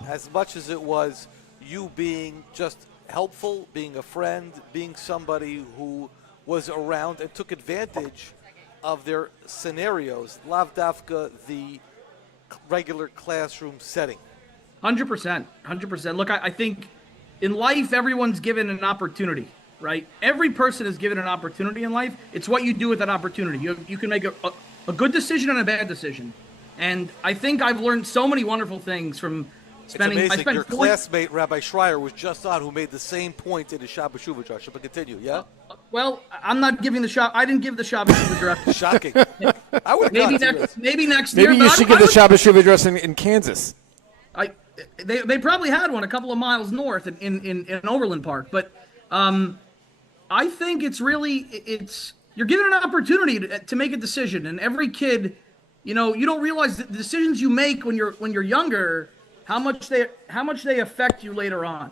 as much as it was you being just helpful, being a friend, being somebody who was around and took advantage of their scenarios, lav dafka, the regular classroom setting. 100%. Look, I think in life, everyone's given an opportunity. right? Every person is given an opportunity in life. It's what you do with that opportunity. You can make a good decision and a bad decision. And I think I've learned so many wonderful things from spending. It's amazing. Your classmate, Rabbi Shrier, was just on, who made the same point in his Shabbos Shuvah drasha. But continue, yeah? Well, I'm not giving I didn't give the Shabbos Shuvah drasha. Shocking. I would maybe next year. Maybe you should give the Shabbos Shuvah drasha in Kansas. They probably had one a couple of miles north in Overland Park, but I think you're given an opportunity to make a decision, and every kid, you don't realize the decisions you make when you're younger, how much they affect you later on,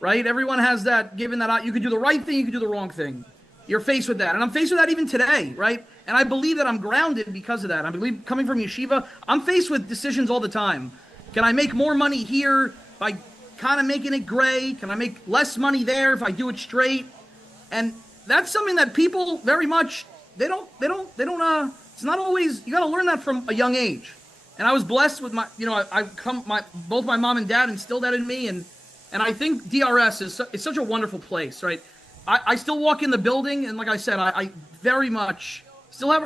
right? Everyone has that, given that you could do the right thing, you could do the wrong thing. You're faced with that, and I'm faced with that even today, right? And I believe that I'm grounded because of that. I believe, coming from yeshiva, I'm faced with decisions all the time. Can I make more money here by kind of making it gray? Can I make less money there if I do it straight? And that's something that people very much, they don't, it's not always, you got to learn that from a young age. And I was blessed with both my mom and dad instilled that in me. And I think DRS is such a wonderful place, right? I still walk in the building, and like I said, I very much still have,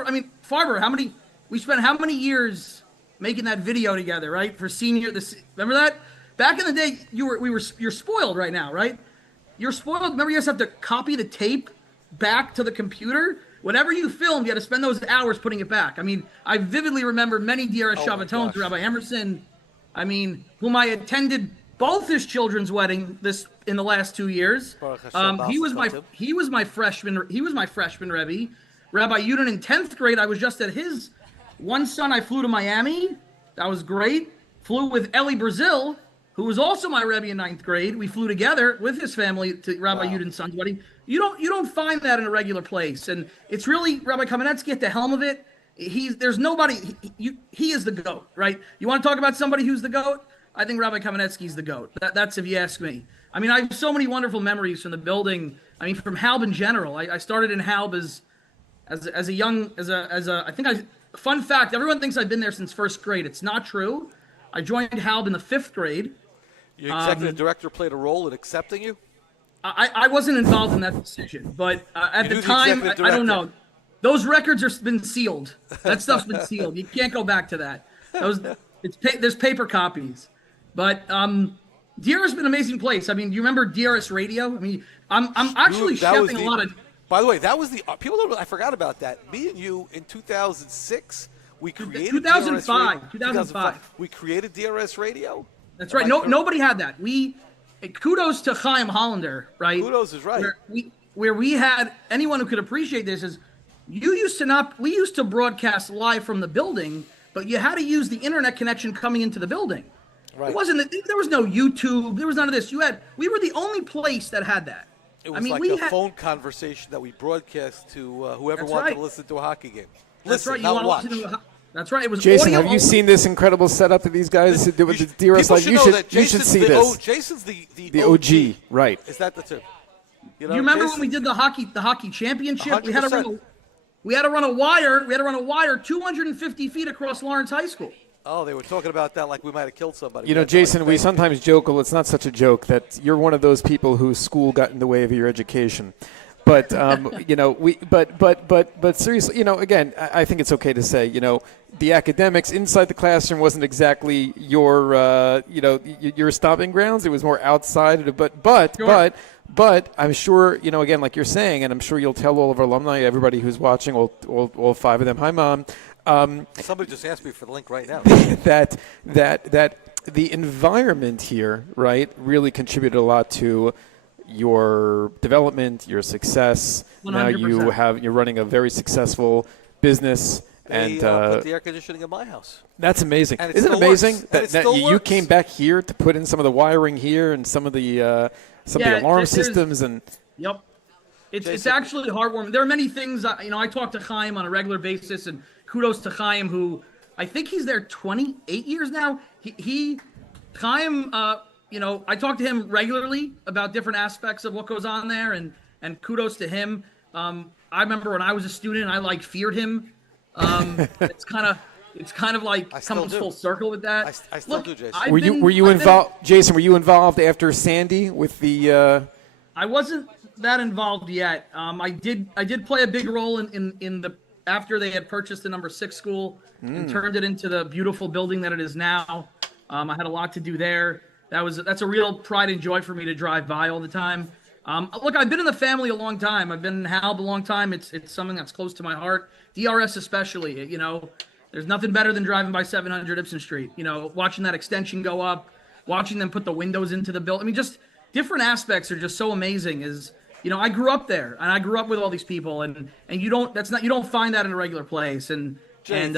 Farber, we spent how many years making that video together, right? For remember that? Back in the day, you're spoiled right now, right? You're spoiled. Remember, you just have to copy the tape back to the computer. Whatever you filmed, you had to spend those hours putting it back. I vividly remember many DRS Shabbatons, Rabbi Emerson, whom I attended both his children's wedding in the last 2 years. He was my freshman Rebbe. Rabbi Yudin in 10th grade, I was just at his. One son, I flew to Miami. That was great. Flew with Eli Brazil, who was also my Rebbe in 9th grade. We flew together with his family to Rabbi Yudin's son's wedding. You don't find that in a regular place, and it's really Rabbi Kamenetsky at the helm of it. There's nobody. He is the GOAT, right? You want to talk about somebody who's the GOAT? I think Rabbi Kamenetsky is the GOAT. That's if you ask me. I have so many wonderful memories from the building. From Halb in general. I started in Halb fun fact, everyone thinks I've been there since first grade. It's not true. I joined Halb in the 5th grade. Your executive director played a role in accepting you? I wasn't involved in that decision, but at the time, I don't know. Those records have been sealed. That stuff's been sealed. You can't go back to that. There's paper copies. But DRS has been an amazing place. Do you remember DRS Radio? I'm actually chefing a lot of. By the way, that was I forgot about that. Me and you in 2006, we created 2005. We created DRS Radio. That's right. Nobody had that. Kudos to Chaim Hollander, right? Kudos is right. Where we had anyone who could appreciate this is we used to broadcast live from the building, but you had to use the internet connection coming into the building. Right. There was no YouTube. There was none of this. We were the only place that had that. It was a phone conversation that we broadcast to whoever wanted to listen to a hockey game. That's right. Not watch. That's right. It was Jason, audio have you seen this incredible setup that these guys do with the DRS? You should see this. Jason's the OG, right? Is that the tip? You remember when we did the hockey championship? 100%. We had to run a wire. We had to run a wire 250 feet across Lawrence High School. Oh, they were talking about that like we might have killed somebody. Jason, we sometimes joke, well, it's not such a joke, that you're one of those people whose school got in the way of your education. But, but seriously, again, I think it's okay to say, the academics inside the classroom wasn't exactly your stomping grounds. It was more outside. But I'm sure, again, like you're saying, and I'm sure you'll tell all of our alumni, everybody who's watching, all 5 of them, hi, Mom. Somebody just asked me for the link right now. that the environment here, right, really contributed a lot to your development, your success. 100%. Now you're running a very successful business. They put the air conditioning in my house. That's amazing. And Isn't it amazing that you works. came back here to put in some of the wiring here and some of the alarm systems and. Yep. It's actually heartwarming. There are many things. I talk to Chaim on a regular basis, and kudos to Chaim, who I think he's there 28 years now. Chaim, I talk to him regularly about different aspects of what goes on there, and kudos to him. I remember when I was a student, I feared him. It's kind of like comes full circle with that. I still do, Jason. Were you involved, Jason? Were you involved after Sandy with the? I wasn't. that involved yet. I did play a big role in the after they had purchased the number 6 school and turned it into the beautiful building that it is now. I had a lot to do there. That's a real pride and joy for me to drive by all the time. Look, I've been in the family a long time. I've been in Halb a long time. It's something that's close to my heart. DRS especially. There's nothing better than driving by 700 Ibsen Street. Watching that extension go up, watching them put the windows into the building. I mean, just different aspects are just so amazing. I grew up there, and I grew up with all these people, and you don't find that in a regular place. Jay,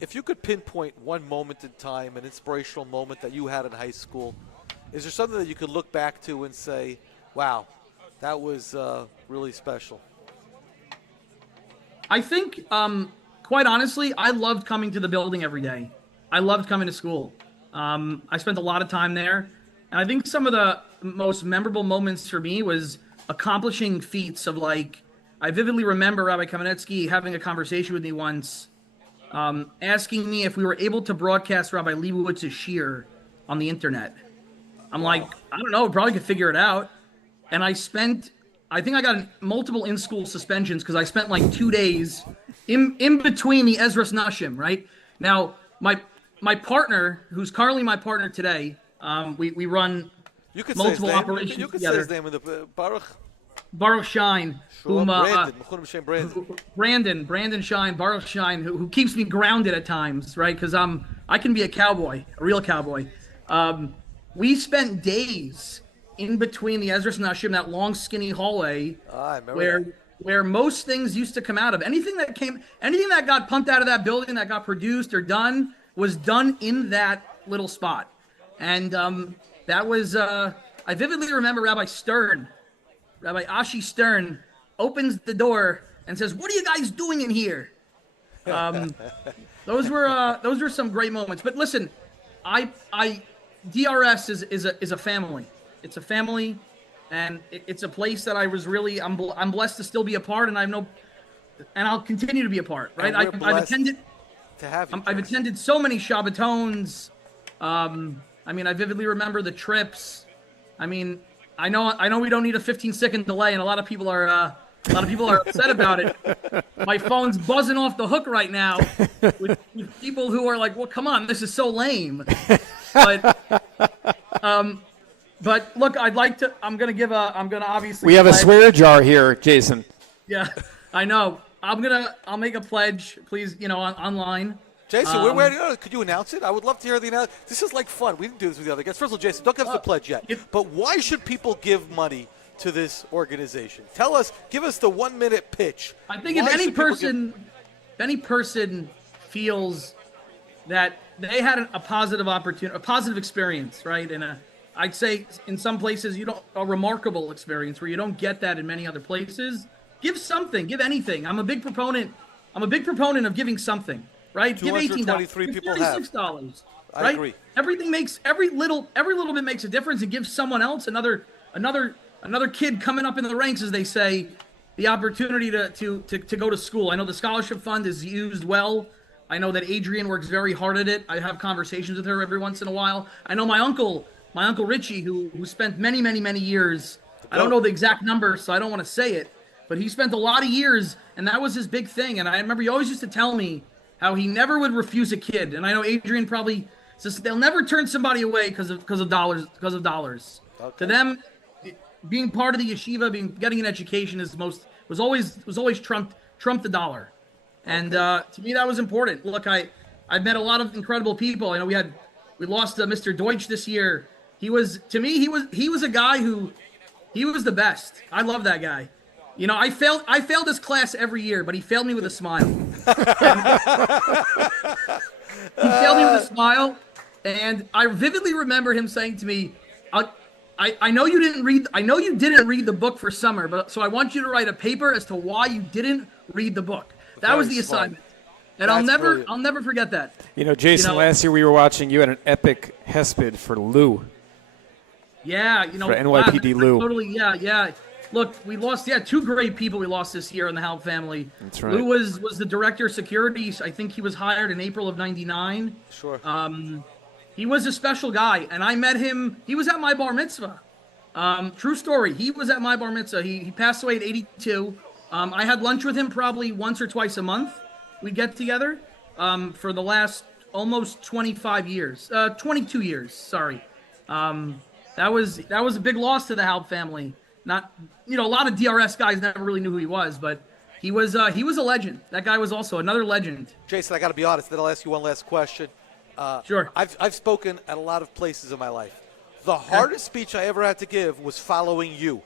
if you could pinpoint one moment in time, an inspirational moment that you had in high school, is there something that you could look back to and say, wow, that was really special? I think, quite honestly, I loved coming to the building every day. I loved coming to school. I spent a lot of time there. And I think some of the most memorable moments for me was accomplishing feats of, like, I vividly remember Rabbi Kamenetsky having a conversation with me once, asking me if we were able to broadcast Rabbi Leibowitz's shir on the internet. I'm like, I don't know, probably could figure it out. And I think I got multiple in-school suspensions because I spent like 2 days in between the Ezras Nashim, right? Now, my partner, who's currently my partner today, we run multiple operations you could together. say his name in the Baruch Shine, Brandon Shine, Baruch Shine, who keeps me grounded at times, right? Because I can be a cowboy, a real cowboy. We spent days in between the Ezras Nashim, that long, skinny hallway, where most things used to come out of. Anything that got pumped out of that building, that got produced or done, was done in that little spot. And that was, I vividly remember Rabbi Ashi Stern opens the door and says, "What are you guys doing in here?" Those were some great moments. But listen, DRS is a family. It's a family, and it's a place that I'm blessed to still be a part, and and I'll continue to be a part. Right? I've attended to have you. I've attended so many Shabbatons. I vividly remember the trips. I know we don't need a 15-second delay, and a lot of people are upset about it. My phone's buzzing off the hook right now with people who are like, "Well, come on, this is so lame." But look, I'm gonna obviously. We have a swear jar here, Jason. Yeah, I know. I'll make a pledge, please. Online. Jason, could you announce it? I would love to hear the announcement. This is like fun. We didn't do this with the other guests. First of all, Jason, don't give us the pledge yet. But why should people give money to this organization? Give us the 1-minute pitch. I think if any person feels that they had a positive opportunity, a positive experience, right? And I'd say in some places a remarkable experience where you don't get that in many other places. Give something, give anything. I'm a big proponent of giving something. Right, give $18. People $36. Right? I agree. Every little bit makes a difference, and gives someone else another kid coming up in the ranks, as they say, the opportunity to go to school. I know the scholarship fund is used well. I know that Adrienne works very hard at it. I have conversations with her every once in a while. I know my uncle Richie, who spent many years. I don't know the exact number, so I don't want to say it, but he spent a lot of years, and that was his big thing. And I remember he always used to tell me how he never would refuse a kid. And I know Adrian probably says they'll never turn somebody away because of dollars. Okay. To them, being part of the yeshiva, getting an education was always trumped the dollar. And to me, that was important. Look, I've met a lot of incredible people. I know we lost Mr. Deutsch this year. He was a guy who he was the best. I love that guy. I failed this class every year, but he failed me with a smile. He failed me with a smile, and I vividly remember him saying to me, I know you didn't read the book for summer, so I want you to write a paper as to why you didn't read the book." That was the assignment. And I'll never forget that. Jason, last year we were watching you at an epic hesped for Lou. Yeah, for NYPD Lou. Totally, yeah. Look, we lost, two great people we lost this year in the Halb family. That's right. Lou was the director of security. I think he was hired in April of '99. Sure. He was a special guy, and I met him. He was at my bar mitzvah. True story. He was at my bar mitzvah. He passed away at 82. I had lunch with him probably once or twice a month. We'd get together for the last almost 25 years. 22 years, sorry. That was a big loss to the Halp family. Not, a lot of DRS guys never really knew who he was, but he was a legend. That guy was also another legend. Jason, I got to be honest. Then I'll ask you one last question. Sure. I've spoken at a lot of places in my life. The hardest speech I ever had to give was following you.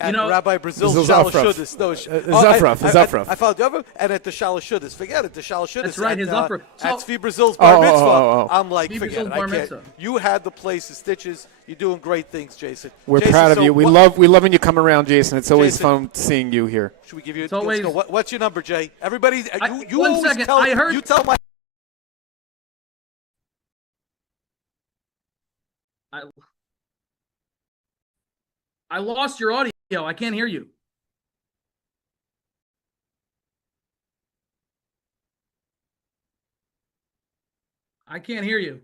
And Rabbi Brazil's Shalashuddis. Zafraf. I followed you, and at the Shalashuddis. Forget it, the Shalashuddis. That's right, his Zafraf. At Tzvi Brazil's bar mitzvah. I'm like, Tzvi forget Brazil's it. bar I can't. mitzvah. You had the place, the stitches. You're doing great things, Jason. We're proud of you. We love when you come around, Jason. It's always fun seeing you here. Should we give you? Always, what's your number, Jay? Everybody, you one always second. tell. I heard. You tell my. I lost your audio. I can't hear you. I can't hear you.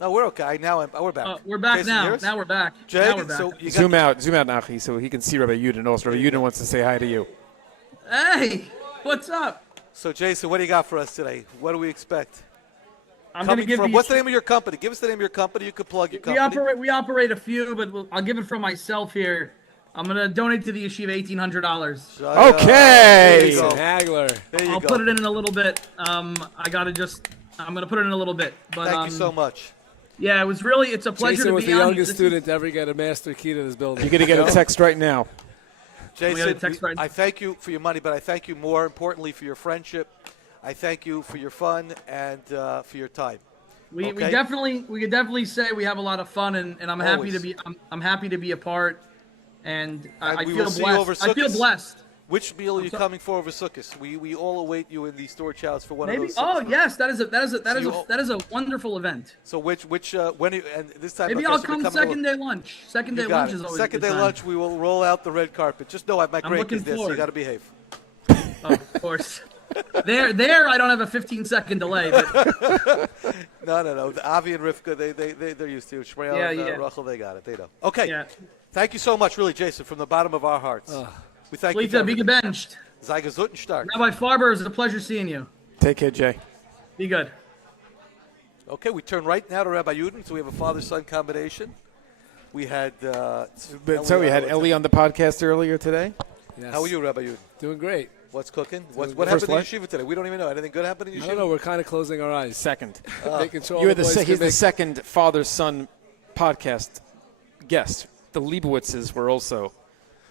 No, we're okay. Now we're back. We're back Jason, now. Now we're back. Jay, now we're back. So you Zoom out, Nachi, so he can see Rabbi Yudin also. Rabbi Yudin wants to say hi to you. Hey, what's up? So, Jason, what do you got for us today? What do we expect? I'm going to give you. What's the name of your company? Give us the name of your company. You can plug your company. We operate a few, but I'll give it from myself here. I'm going to donate to the yeshiva $1,800. Okay. Jason Haggler. There you I'll go. put it in a little bit. I'm going to put it in a little bit. But, Thank you so much. Yeah, it's a pleasure Jason to was be the on youngest student to ever get a master key to this building. You're going to get a text right now. Jason, I thank you for your money, but I thank you more importantly for your friendship. I thank you for your fun and for your time. We could definitely say we have a lot of fun, and I'm happy to be I'm happy to be a part, and I feel blessed. I feel blessed. Which meal are you coming for over Sukkot? We all await you in the storage house for one of those. Oh yes, that is a wonderful event. So when and this time maybe I'll come second day lunch. Second day lunch is always second day lunch. We will roll out the red carpet. Just know I have my grandkids there, so you got to behave. Oh, of course. There, I don't have a 15-second delay. But No. Avi and Rivka, they're used to it. Shmuel and Rachel, they got it. They know. Okay. Yeah. Thank you so much, really, Jason, from the bottom of our hearts. We thank you. Be gebenched. Sei gesund und stark. Rabbi Farber, it's a pleasure seeing you. Take care, Jay. Be good. Okay, we turn right now to Rabbi Yudin. So we have a father-son combination. We had. We had Ellie on the podcast earlier today. Yes. How are you, Rabbi Yudin? Doing great. What's cooking? What happened in Yeshiva today? We don't even know. Anything good happened in Yeshiva? I don't know. We're kind of closing our eyes. Second. Making sure You're he's the second father-son podcast guest. The Leibowitzes were also.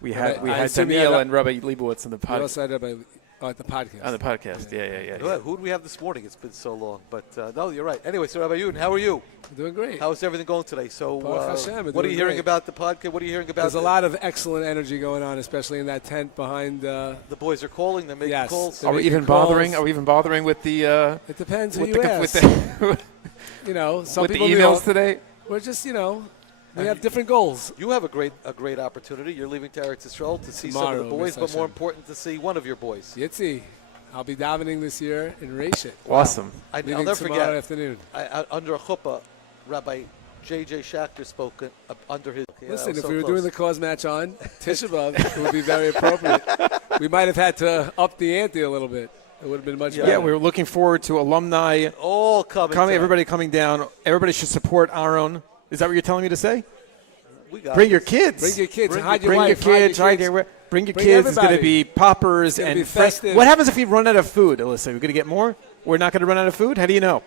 We had Daniel and Rabbi Leibowitz on the podcast. We also had Rabbi at the podcast. On the podcast, yeah. Who do we have this morning? It's been so long. But, no, you're right. Anyway, so Rabbi Yudin, how are you? Doing great. How's everything going today? So Hashem, what are you hearing about the podcast? What are you hearing about? There's a lot of excellent energy going on, especially in that tent behind. The boys are calling. They're making calls. Are we even bothering? Are we even bothering with the? It depends who you ask. Some with the people emails today. We're just we have different goals. You have a great opportunity. You're leaving to Eretz Yisrael to see some of the boys, but more important to see one of your boys. Yitzi. I'll be davening this year in Reshit. Awesome. I'll never forget. Afternoon. Under a chuppah, Rabbi J.J. Schachter spoke under his. Listen, if we were doing the cause match on Tisha B'Av, it would be very appropriate. We might have had to up the ante a little bit. It would have been much better. Yeah, we were looking forward to alumni all coming. Everybody coming down. Everybody should support Aaron. Is that what you're telling me to say? Bring your kids. Bring your kids. Bring your kids. It's going to be poppers and festive. What happens if we run out of food, Alyssa? We're going to get more? We're not going to run out of food? How do you know?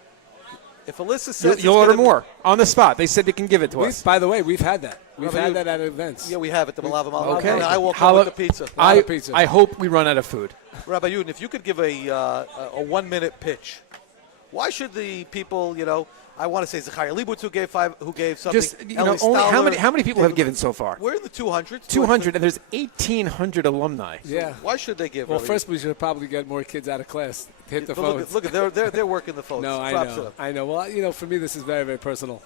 If Alyssa says you'll order more on the spot. They said they can give it to us. By the way, we've had that. We've had that at events. Yeah, we have it. Okay. I will come with the pizza. I hope we run out of food. Rabbi Yudin, if you could give a 1-minute pitch, why should the people, I want to say Zachariah Leibowitz who gave something. Just Ellie only how Stoller, many people have given so far? We're in the 200s. 200, and there's 1,800 alumni. Yeah. Why should they give? Well, Rabbi? first we should probably get more kids out of class to hit the But phones. look, they're working the phones. No, I Props to know. them. I know. Well, for me, this is very, very personal.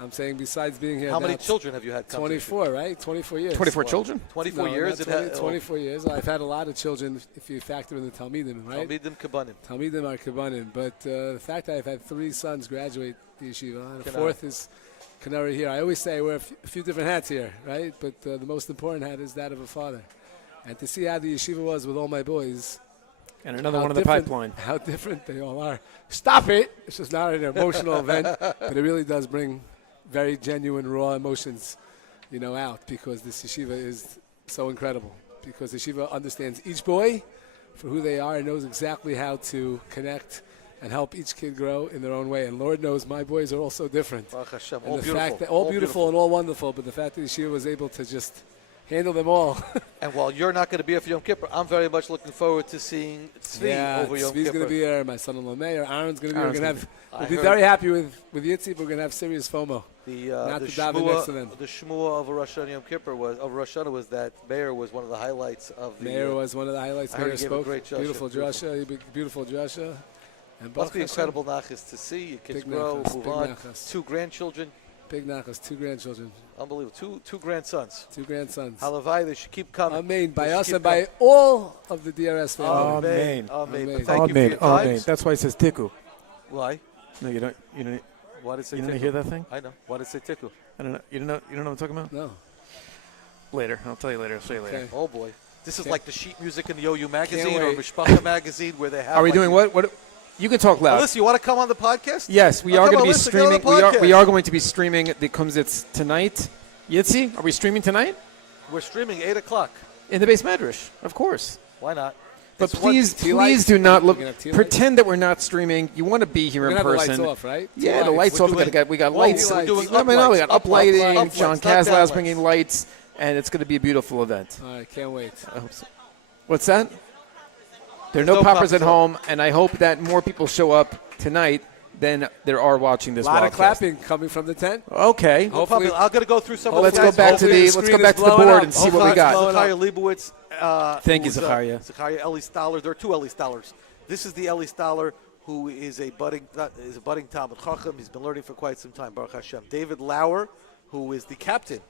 I'm saying besides being here How many now, children have you had come to 24, right? 24 years. 24 children? 24 No, years? not 20, 24 years. I've had a lot of children if you factor in the Talmidim, right? Talmidim Kabbanim. Talmidim are Kabbanim. But the fact that I've had 3 sons graduate the yeshiva, and the 4th is Canary here. I always say I wear a few different hats here, right? But the most important hat is that of a father. And to see how the yeshiva was with all my boys. And another one in the pipeline. How different they all are. Stop it! It's just not an emotional event, but it really does bring very genuine, raw emotions, out because this yeshiva is so incredible. Because the yeshiva understands each boy for who they are and knows exactly how to connect and help each kid grow in their own way. And Lord knows my boys are all so different. Baruch Hashem, And all the beautiful. fact that all beautiful and all wonderful, but the fact that yeshiva was able to just handle them all. And while you're not going to be here for Yom Kippur, I'm very much looking forward to seeing Tzvi over Yom Tzvi's Kippur. going to be here. My son-in-law Meir. Aaron's going to be here. We'll be heard- very happy with Yitzi, but we're going to have serious FOMO. The to daven next to them. The shmua of Rosh Hashanah Yom Kippur Rosh Hashanah was that Meir was one of the highlights of the. Meir was one of the highlights. I heard Meir he gave a spoke. great drasha. Beautiful drasha. Beautiful drasha. And Must be Baruch incredible nachas to see your kids Big grow, nachas, move big on. nachas. 2 grandchildren. Big nachas, 2 grandchildren. Unbelievable. Two grandsons. 2 grandsons. Halavai, they should keep coming. Amen. By They should us keep and by coming. all of the DRS family. Amen. Amen. But thank you for your time. That's why it says tiku. Why? No, you don't. Why did it say You didn't tiku? hear that thing? I know. Why did it say tiku? I don't know. You don't know what I'm talking about? No. Later. I'll tell you later. I'll show you later. Okay. Oh boy. This is Okay. like the sheet music in the OU magazine Can't or wait. Mishpacha magazine where they have. Are we like doing the- what? You can talk loud. Alyssa, you want to come on the podcast? Yes, we Oh, are come going to on, be listen, get on the streaming. We podcast. are going to be streaming the Kumsitz tonight. Yitzi, are we streaming tonight? We're streaming 8 o'clock. In the base medrash, of course. Why not? But It's one- please do not look. We're gonna have tea Pretend that we're not streaming. You want to be here We're in going to have the person. lights off, right? Yeah, the lights We're off. doing- We got Whoa, lights. we're doing No, up we got lights, uplighting. up lights, John not down Kazlow's lights. bringing lights, and it's going to be a beautiful event. All right, can't wait. I hope so. What's that? There are There's no no poppers at poppers home, and I hope that more people show up tonight than there are watching this. A lot of Wildcast. clapping coming from the tent. Okay. Hopefully, I'm going to go through some of Let's the go guys. back to hopefully the the let's go screen back is to the blowing board up. and see what we got. Zachariah Leibowitz. Thank you, who's, Zachariah. Zachariah Ellie Stoller. There are 2 Ellie Stollers. This is the Ellie Stoller who is a budding Talmud Chacham. He's been learning for quite some time. Baruch Hashem. David Lauer, who is the captain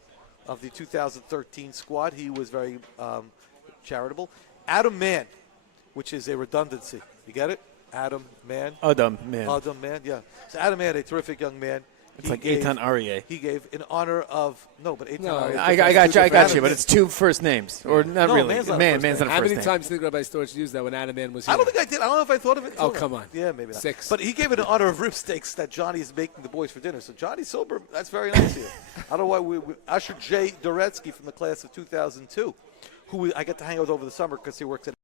of the 2013 squad. He was very charitable. Adam Mann, which is a redundancy. You get it? Adam Mann. Adam, man. Adam Mann, yeah. So Adam Mann, a terrific young man. It's He like gave- Eitan Aryeh. He gave in honor of Eitan No, Aryeh is I different. got you, but it's 2 first names, or not No, really. Man's not a Man, first man's name. not a how first many name. times did Rabbi Storch use that when Adam Man was here? I don't think I did. I don't know if I thought of it. Oh, until come now. on. Yeah, maybe not. 6. But he gave it in honor of rib steaks that Johnny is making the boys for dinner. So Johnny sober. That's very nice of you. I don't know why Usher J. Doretsky from the class of 2002, who I get to hang out with over the summer because he works at.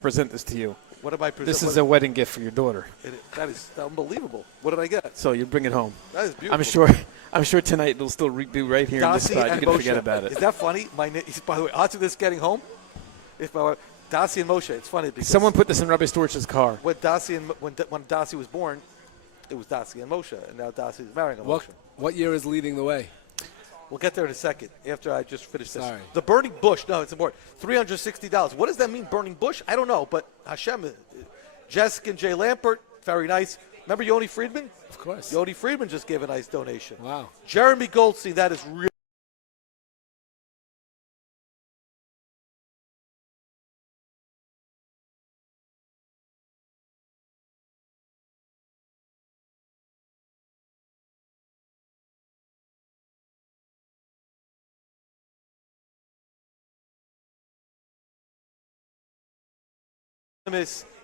Present this to you. What am I presenting? This is a wedding gift for your daughter. That is unbelievable. What did I get? So you bring it home. That is beautiful. I'm sure tonight it'll still be right here in this Dasi spot. You and can Moshe. forget about Is it. that funny? By the way, after this getting home, if my wife, Dasi and Moshe, it's funny because Someone put this in Rabbi Storch's car. when Dasi was born, it was Dasi and Moshe, and now Dasi is marrying a Moshe. What year is leading the way? We'll get there in a second after I just finish this. Sorry. The burning bush. No, it's important. $360. What does that mean, burning bush? I don't know, but Hashem, Jessica and Jay Lampert, very nice. Remember Yoni Friedman? Of course. Yoni Friedman just gave a nice donation. Wow. Jeremy Goldstein, that is real.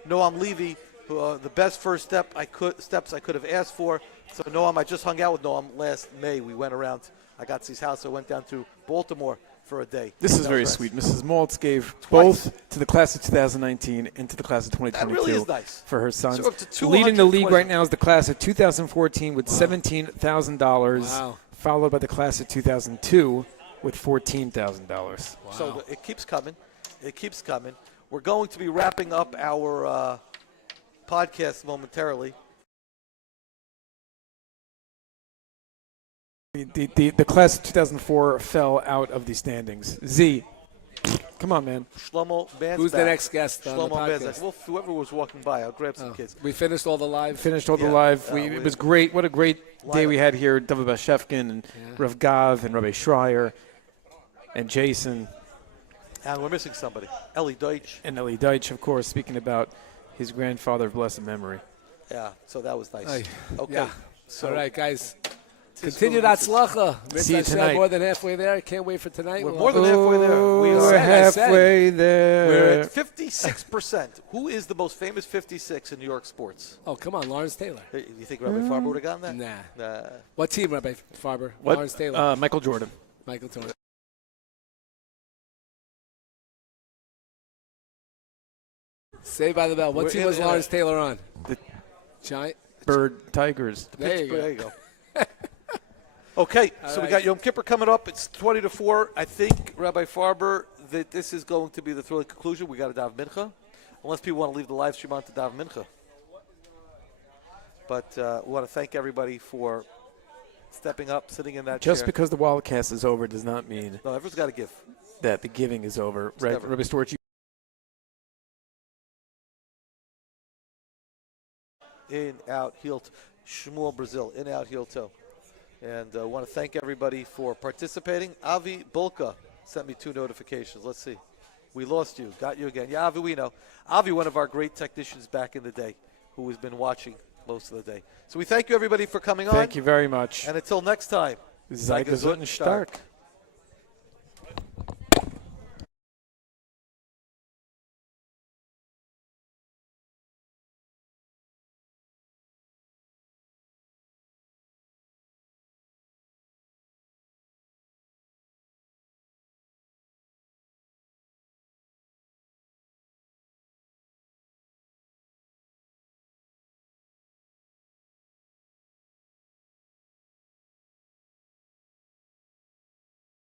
Noam Levy, who, the best first steps I could have asked for. So Noam, I just hung out with Noam last May. We went around. I got to his house. I went down to Baltimore for a day. This is That very was sweet. Mrs. Maltz gave Twice. both to the class of 2019 and to the class of 2022 That really is nice. for her sons. So up to Leading the league 220. right now is the class of 2014 with $17,000, Wow. followed by the class of 2002 with $14,000. So it keeps coming. It keeps coming. We're going to be wrapping up our podcast momentarily. The class of 2004 fell out of the standings. Z, come on, man. Shlomo Band's Who's the back. next guest on the Shlomo Band's podcast? back. Well, whoever was walking by, I'll grab some kids. We finished all the live. Finished all the Yeah. live. We- It was great. What a great day we had here. David Bashevkin and Rav Gav and Rabbi Shrier and Jason. And we're missing somebody. Ellie Deutsch. And Eli Deitch, of course, speaking about his grandfather of blessed memory. Yeah, so that was nice. Aye. Okay. Yeah. So All right, guys. tis Continue who that this is. slacha. See you tonight. More than halfway there. Can't wait for tonight. We're We'll more have- than halfway there. We We're are halfway We're there. at 56%. Who is the most famous 56 in New York sports? Oh, come on, Lawrence Taylor. Hey, you think Rabbi Farber would have gotten Nah. that? Nah. What team, Rabbi Farber? What? Lawrence Taylor. Michael Jordan. Michael Jordan. Saved by the Bell. What We're team in was it. Lawrence Taylor on? The Giant. Bird Tigers. There you go. There you go. Okay, so we got Yom Kippur coming up. It's 20-4. I think, Rabbi Farber, that this is going to be the thrilling conclusion. We got a Dav Mincha, unless people want to leave the live stream on to Dav Mincha. But we want to thank everybody for stepping up, sitting in that Just chair. because the Wildcast is over does not mean No, everyone's got to give. that the giving is over. Right, never. Rabbi Storch, In, out, heel. Shmuel Brazil, in, out, heel toe. And I want to thank everybody for participating. Avi Bulka sent me 2 notifications. Let's see. We lost you. Got you again. Yeah, Avi, we know. Avi, one of our great technicians back in the day, who has been watching most of the day. So we thank you, everybody, for coming on. thank you very much. And until next time. Sei gesund und stark.